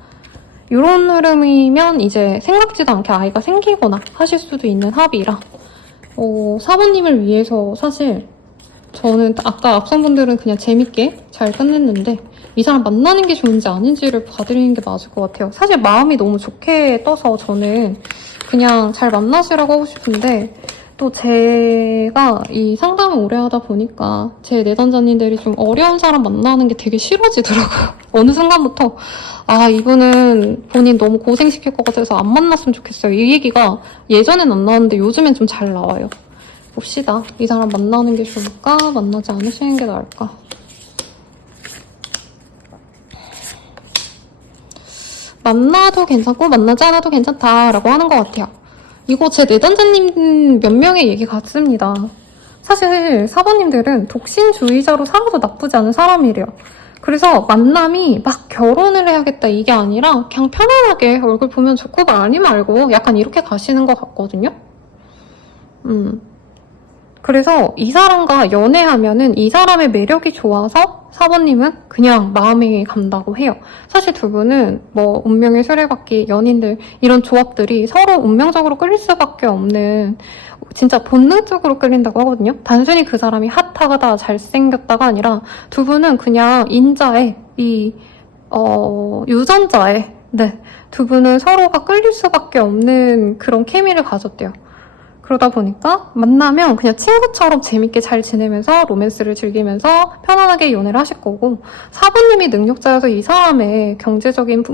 이런 흐름이면 이제 생각지도 않게 아이가 생기거나 하실 수도 있는 합이라 4번님을 위해서 사실 저는 아까 앞선 분들은 그냥 재밌게 잘 끝냈는데 이 사람 만나는 게 좋은지 아닌지를 봐드리는 게 맞을 것 같아요. 사실 마음이 너무 좋게 떠서 저는 그냥 잘 만나시라고 하고 싶은데 또 제가 이 상담을 오래 하다 보니까 제 내담자님들이 좀 어려운 사람 만나는 게 되게 싫어지더라고요. 어느 순간부터 이분은 본인 너무 고생시킬 것 같아서 안 만났으면 좋겠어요. 이 얘기가 예전엔 안 나왔는데 요즘엔 좀 잘 나와요. 봅시다. 이 사람 만나는 게 좋을까? 만나지 않으시는 게 나을까? 만나도 괜찮고 만나지 않아도 괜찮다라고 하는 것 같아요. 이거 제 내담자님 몇 명의 얘기 같습니다. 사실 사모님들은 독신주의자로 살아도 나쁘지 않은 사람이래요. 그래서 만남이 막 결혼을 해야겠다 이게 아니라 그냥 편안하게 얼굴 보면 좋고 많이 말고 약간 이렇게 가시는 것 같거든요. 그래서 이 사람과 연애하면은 이 사람의 매력이 좋아서 사모님은 그냥 마음이 간다고 해요. 사실 두 분은 뭐 운명의 수레바퀴, 연인들 이런 조합들이 서로 운명적으로 끌릴 수밖에 없는 진짜 본능적으로 끌린다고 하거든요. 단순히 그 사람이 핫하다, 잘생겼다가 아니라 두 분은 그냥 인자에 유전자에 두 분은 서로가 끌릴 수밖에 없는 그런 케미를 가졌대요. 그러다 보니까 만나면 그냥 친구처럼 재밌게 잘 지내면서 로맨스를 즐기면서 편안하게 연애를 하실 거고 사부님이 능력자여서 이 사람의 경제적인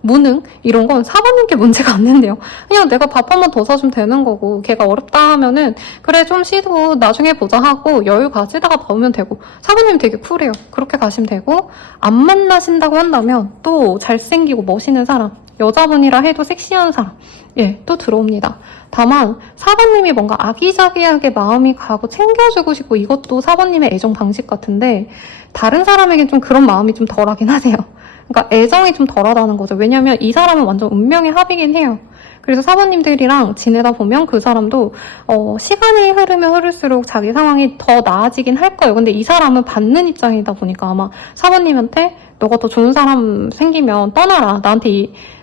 무능 이런 건 사부님께 문제가 안 된대요. 그냥 내가 밥 한 번 더 사주면 되는 거고 걔가 어렵다 하면은 그래 좀 쉬고 나중에 보자 하고 여유 가지다가 봐오면 되고 사부님 되게 쿨해요. 그렇게 가시면 되고 안 만나신다고 한다면 또 잘생기고 멋있는 사람 여자분이라 해도 섹시한 사람 또 들어옵니다. 다만 사부님이 뭔가 아기자기하게 마음이 가고 챙겨주고 싶고 이것도 사부님의 애정 방식 같은데 다른 사람에겐 좀 그런 마음이 좀 덜하긴 하세요. 그러니까 애정이 좀 덜하다는 거죠. 왜냐면 이 사람은 완전 운명의 합이긴 해요. 그래서 사부님들이랑 지내다 보면 그 사람도 시간이 흐르면 흐를수록 자기 상황이 더 나아지긴 할 거예요. 근데 이 사람은 받는 입장이다 보니까 아마 사부님한테 너가 더 좋은 사람 생기면 떠나라.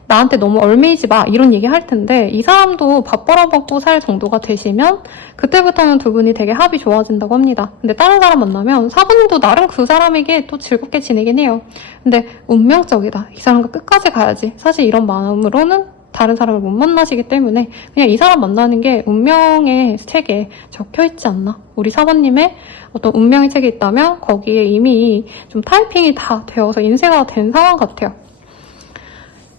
나한테 너무 얽매이지 마 이런 얘기 할 텐데 이 사람도 밥 벌어먹고 살 정도가 되시면 그때부터는 두 분이 되게 합이 좋아진다고 합니다. 근데 다른 사람 만나면 사부님도 나름 그 사람에게 또 즐겁게 지내긴 해요. 근데 운명적이다. 이 사람과 끝까지 가야지. 사실 이런 마음으로는 다른 사람을 못 만나시기 때문에 그냥 이 사람 만나는 게 운명의 책에 적혀있지 않나. 우리 사부님의 어떤 운명의 책이 있다면 거기에 이미 좀 타이핑이 다 되어서 인쇄가 된 상황 같아요.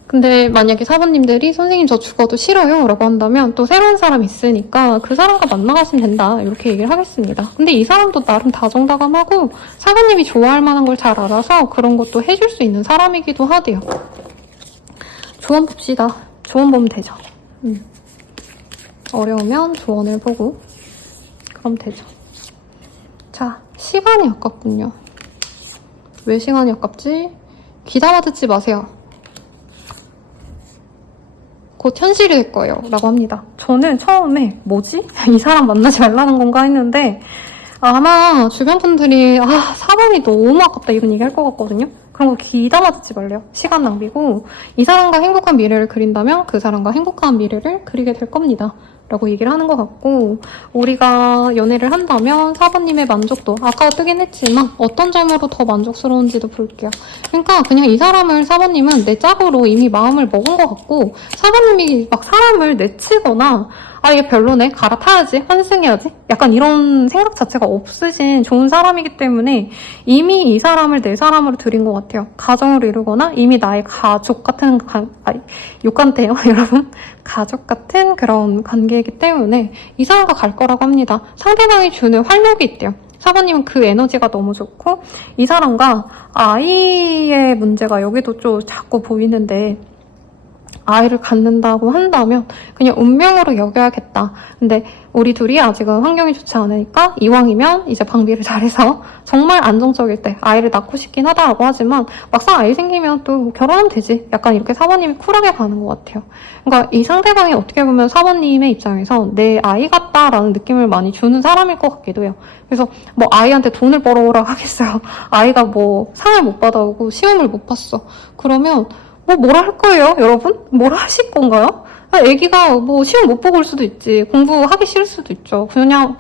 근데 만약에 사부님들이 선생님 저 죽어도 싫어요 라고 한다면 또 새로운 사람이 있으니까 그 사람과 만나가시면 된다 이렇게 얘기를 하겠습니다. 근데 이 사람도 나름 다정다감하고 사부님이 좋아할 만한 걸 잘 알아서 그런 것도 해줄 수 있는 사람이기도 하대요. 조언 봅시다. 조언 보면 되죠. 어려우면 조언을 보고 그럼 되죠. 자, 시간이 아깝군요. 왜 시간이 아깝지? 귀담아 듣지 마세요. 곧 현실이 될 거예요 라고 합니다. 저는 처음에 뭐지? 이 사람 만나지 말라는 건가 했는데 아마 주변 분들이 사람이 너무 아깝다 이런 얘기 할 것 같거든요. 그런 거 귀담아 듣지 말래요. 시간 낭비고 이 사람과 행복한 미래를 그린다면 그 사람과 행복한 미래를 그리게 될 겁니다. 라고 얘기를 하는 것 같고 우리가 연애를 한다면 사부님의 만족도 아까 뜨긴 했지만 어떤 점으로 더 만족스러운지도 볼게요. 그러니까 그냥 이 사람을 사부님은 내 짝으로 이미 마음을 먹은 것 같고 사부님이 막 사람을 내치거나 얘 별로네 갈아타야지 환승해야지 약간 이런 생각 자체가 없으신 좋은 사람이기 때문에 이미 이 사람을 내 사람으로 들인 것 같아요. 가정을 이루거나 이미 나의 가족 같은 욕 같아요 여러분. 가족 같은 그런 관계이기 때문에 이 사람과 갈 거라고 합니다. 상대방이 주는 활력이 있대요. 사부님은 그 에너지가 너무 좋고 이 사람과 아이의 문제가 여기도 좀 자꾸 보이는데 아이를 갖는다고 한다면 그냥 운명으로 여겨야겠다. 근데 우리 둘이 아직은 환경이 좋지 않으니까 이왕이면 이제 방비를 잘해서 정말 안정적일 때 아이를 낳고 싶긴 하다라고 하지만 막상 아이 생기면 또 결혼하면 되지. 약간 이렇게 사모님이 쿨하게 가는 것 같아요. 그러니까 이 상대방이 어떻게 보면 사모님의 입장에서 내 아이 같다라는 느낌을 많이 주는 사람일 것 같기도 해요. 그래서 뭐 아이한테 돈을 벌어오라 하겠어요. 아이가 뭐 상을 못 받아오고 시험을 못 봤어. 그러면 뭐라 할 거예요, 여러분? 뭐라 하실 건가요? 애기가 뭐 시험 못 보고 올 수도 있지. 공부하기 싫을 수도 있죠.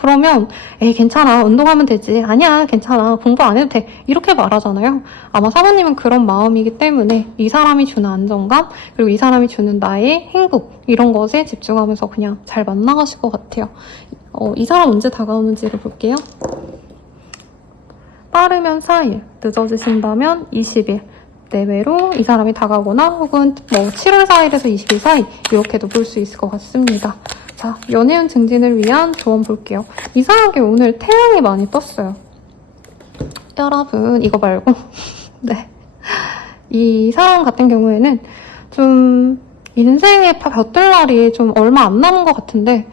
그러면 괜찮아. 운동하면 되지. 아니야, 괜찮아. 공부 안 해도 돼. 이렇게 말하잖아요. 아마 사모님은 그런 마음이기 때문에 이 사람이 주는 안정감 그리고 이 사람이 주는 나의 행복 이런 것에 집중하면서 그냥 잘 만나가실 것 같아요. 이 사람 언제 다가오는지를 볼게요. 빠르면 4일, 늦어지신다면 20일. 내외로 이 사람이 다가오거나 혹은 7월 4일에서 20일 사이 이렇게도 볼 수 있을 것 같습니다. 자, 자, 연애운 증진을 위한 조언 볼게요. 이상하게 오늘 태양이 많이 떴어요. 여러분, 이거 말고. 네. 이 사람 같은 경우에는 좀 인생의 볕들날이 좀 얼마 안 남은 것 같은데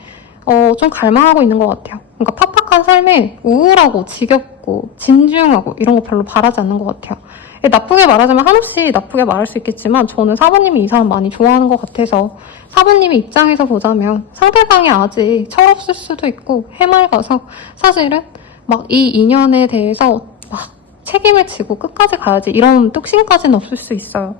좀 갈망하고 있는 것 같아요. 그러니까 팍팍한 삶에 우울하고 지겹고 진중하고 이런 거 별로 바라지 않는 것 같아요. 나쁘게 말하자면 한없이 나쁘게 말할 수 있겠지만 저는 사부님이 이 사람 많이 좋아하는 것 같아서 사부님의 입장에서 보자면 상대방이 아직 철없을 수도 있고 해맑아서 사실은 막 이 인연에 대해서 막 책임을 지고 끝까지 가야지 이런 뚝심까지는 없을 수 있어요.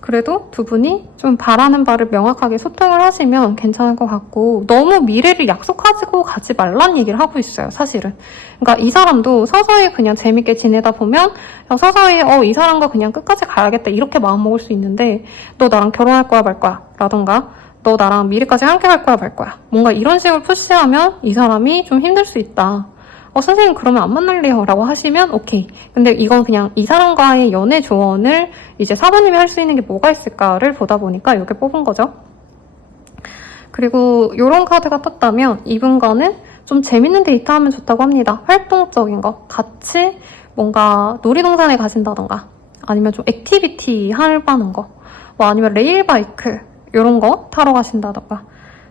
그래도 두 분이 좀 바라는 바를 명확하게 소통을 하시면 괜찮을 것 같고 너무 미래를 약속하고 가지 말란 얘기를 하고 있어요, 사실은. 그러니까 이 사람도 서서히 그냥 재밌게 지내다 보면 서서히 이 사람과 그냥 끝까지 가야겠다 이렇게 마음먹을 수 있는데 너 나랑 결혼할 거야 말 거야 라던가 너 나랑 미래까지 함께 갈 거야 말 거야 뭔가 이런 식으로 푸시하면 이 사람이 좀 힘들 수 있다. 선생님 그러면 안 만날래요 라고 하시면 오케이. 근데 이건 그냥 이 사람과의 연애 조언을 이제 사부님이 할 수 있는 게 뭐가 있을까를 보다 보니까 이렇게 뽑은 거죠. 그리고 이런 카드가 떴다면 이분과는 좀 재밌는 데이트 하면 좋다고 합니다. 활동적인 거 같이 뭔가 놀이동산에 가신다던가 아니면 좀 액티비티 할 만한 거 뭐 아니면 레일바이크 이런 거 타러 가신다던가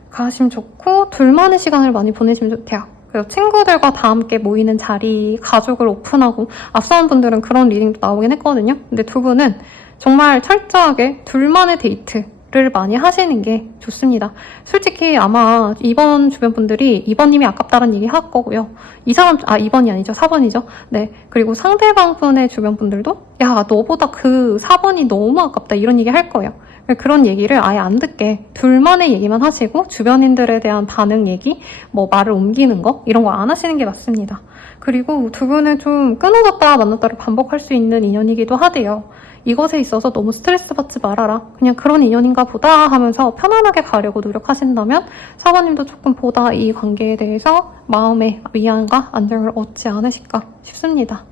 가시면 좋고 둘만의 시간을 많이 보내시면 좋대요. 그리고 친구들과 다 함께 모이는 자리, 가족을 오픈하고 앞선 분들은 그런 리딩도 나오긴 했거든요. 근데 두 분은 정말 철저하게 둘만의 데이트를 많이 하시는 게 좋습니다. 솔직히 아마 2번 주변 분들이 2번님이 아깝다는 얘기 할 거고요. 이 사람, 2번이 아니죠. 4번이죠. 네. 그리고 상대방 분의 주변 분들도 야, 너보다 그 4번이 너무 아깝다 이런 얘기 할 거예요. 그런 얘기를 아예 안 듣게 둘만의 얘기만 하시고 주변인들에 대한 반응 얘기, 뭐 말을 옮기는 거 이런 거 안 하시는 게 맞습니다. 그리고 두 분은 좀 끊어졌다 만났다를 반복할 수 있는 인연이기도 하대요. 이것에 있어서 너무 스트레스 받지 말아라. 그냥 그런 인연인가 보다 하면서 편안하게 가려고 노력하신다면 사관님도 조금 보다 이 관계에 대해서 마음의 위안과 안정을 얻지 않으실까 싶습니다.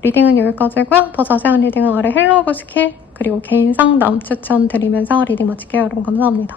리딩은 여기까지고요. 더 자세한 리딩은 아래 헬로우 스킬 그리고 개인 상담 추천드리면서 리딩 마칠게요. 여러분 감사합니다.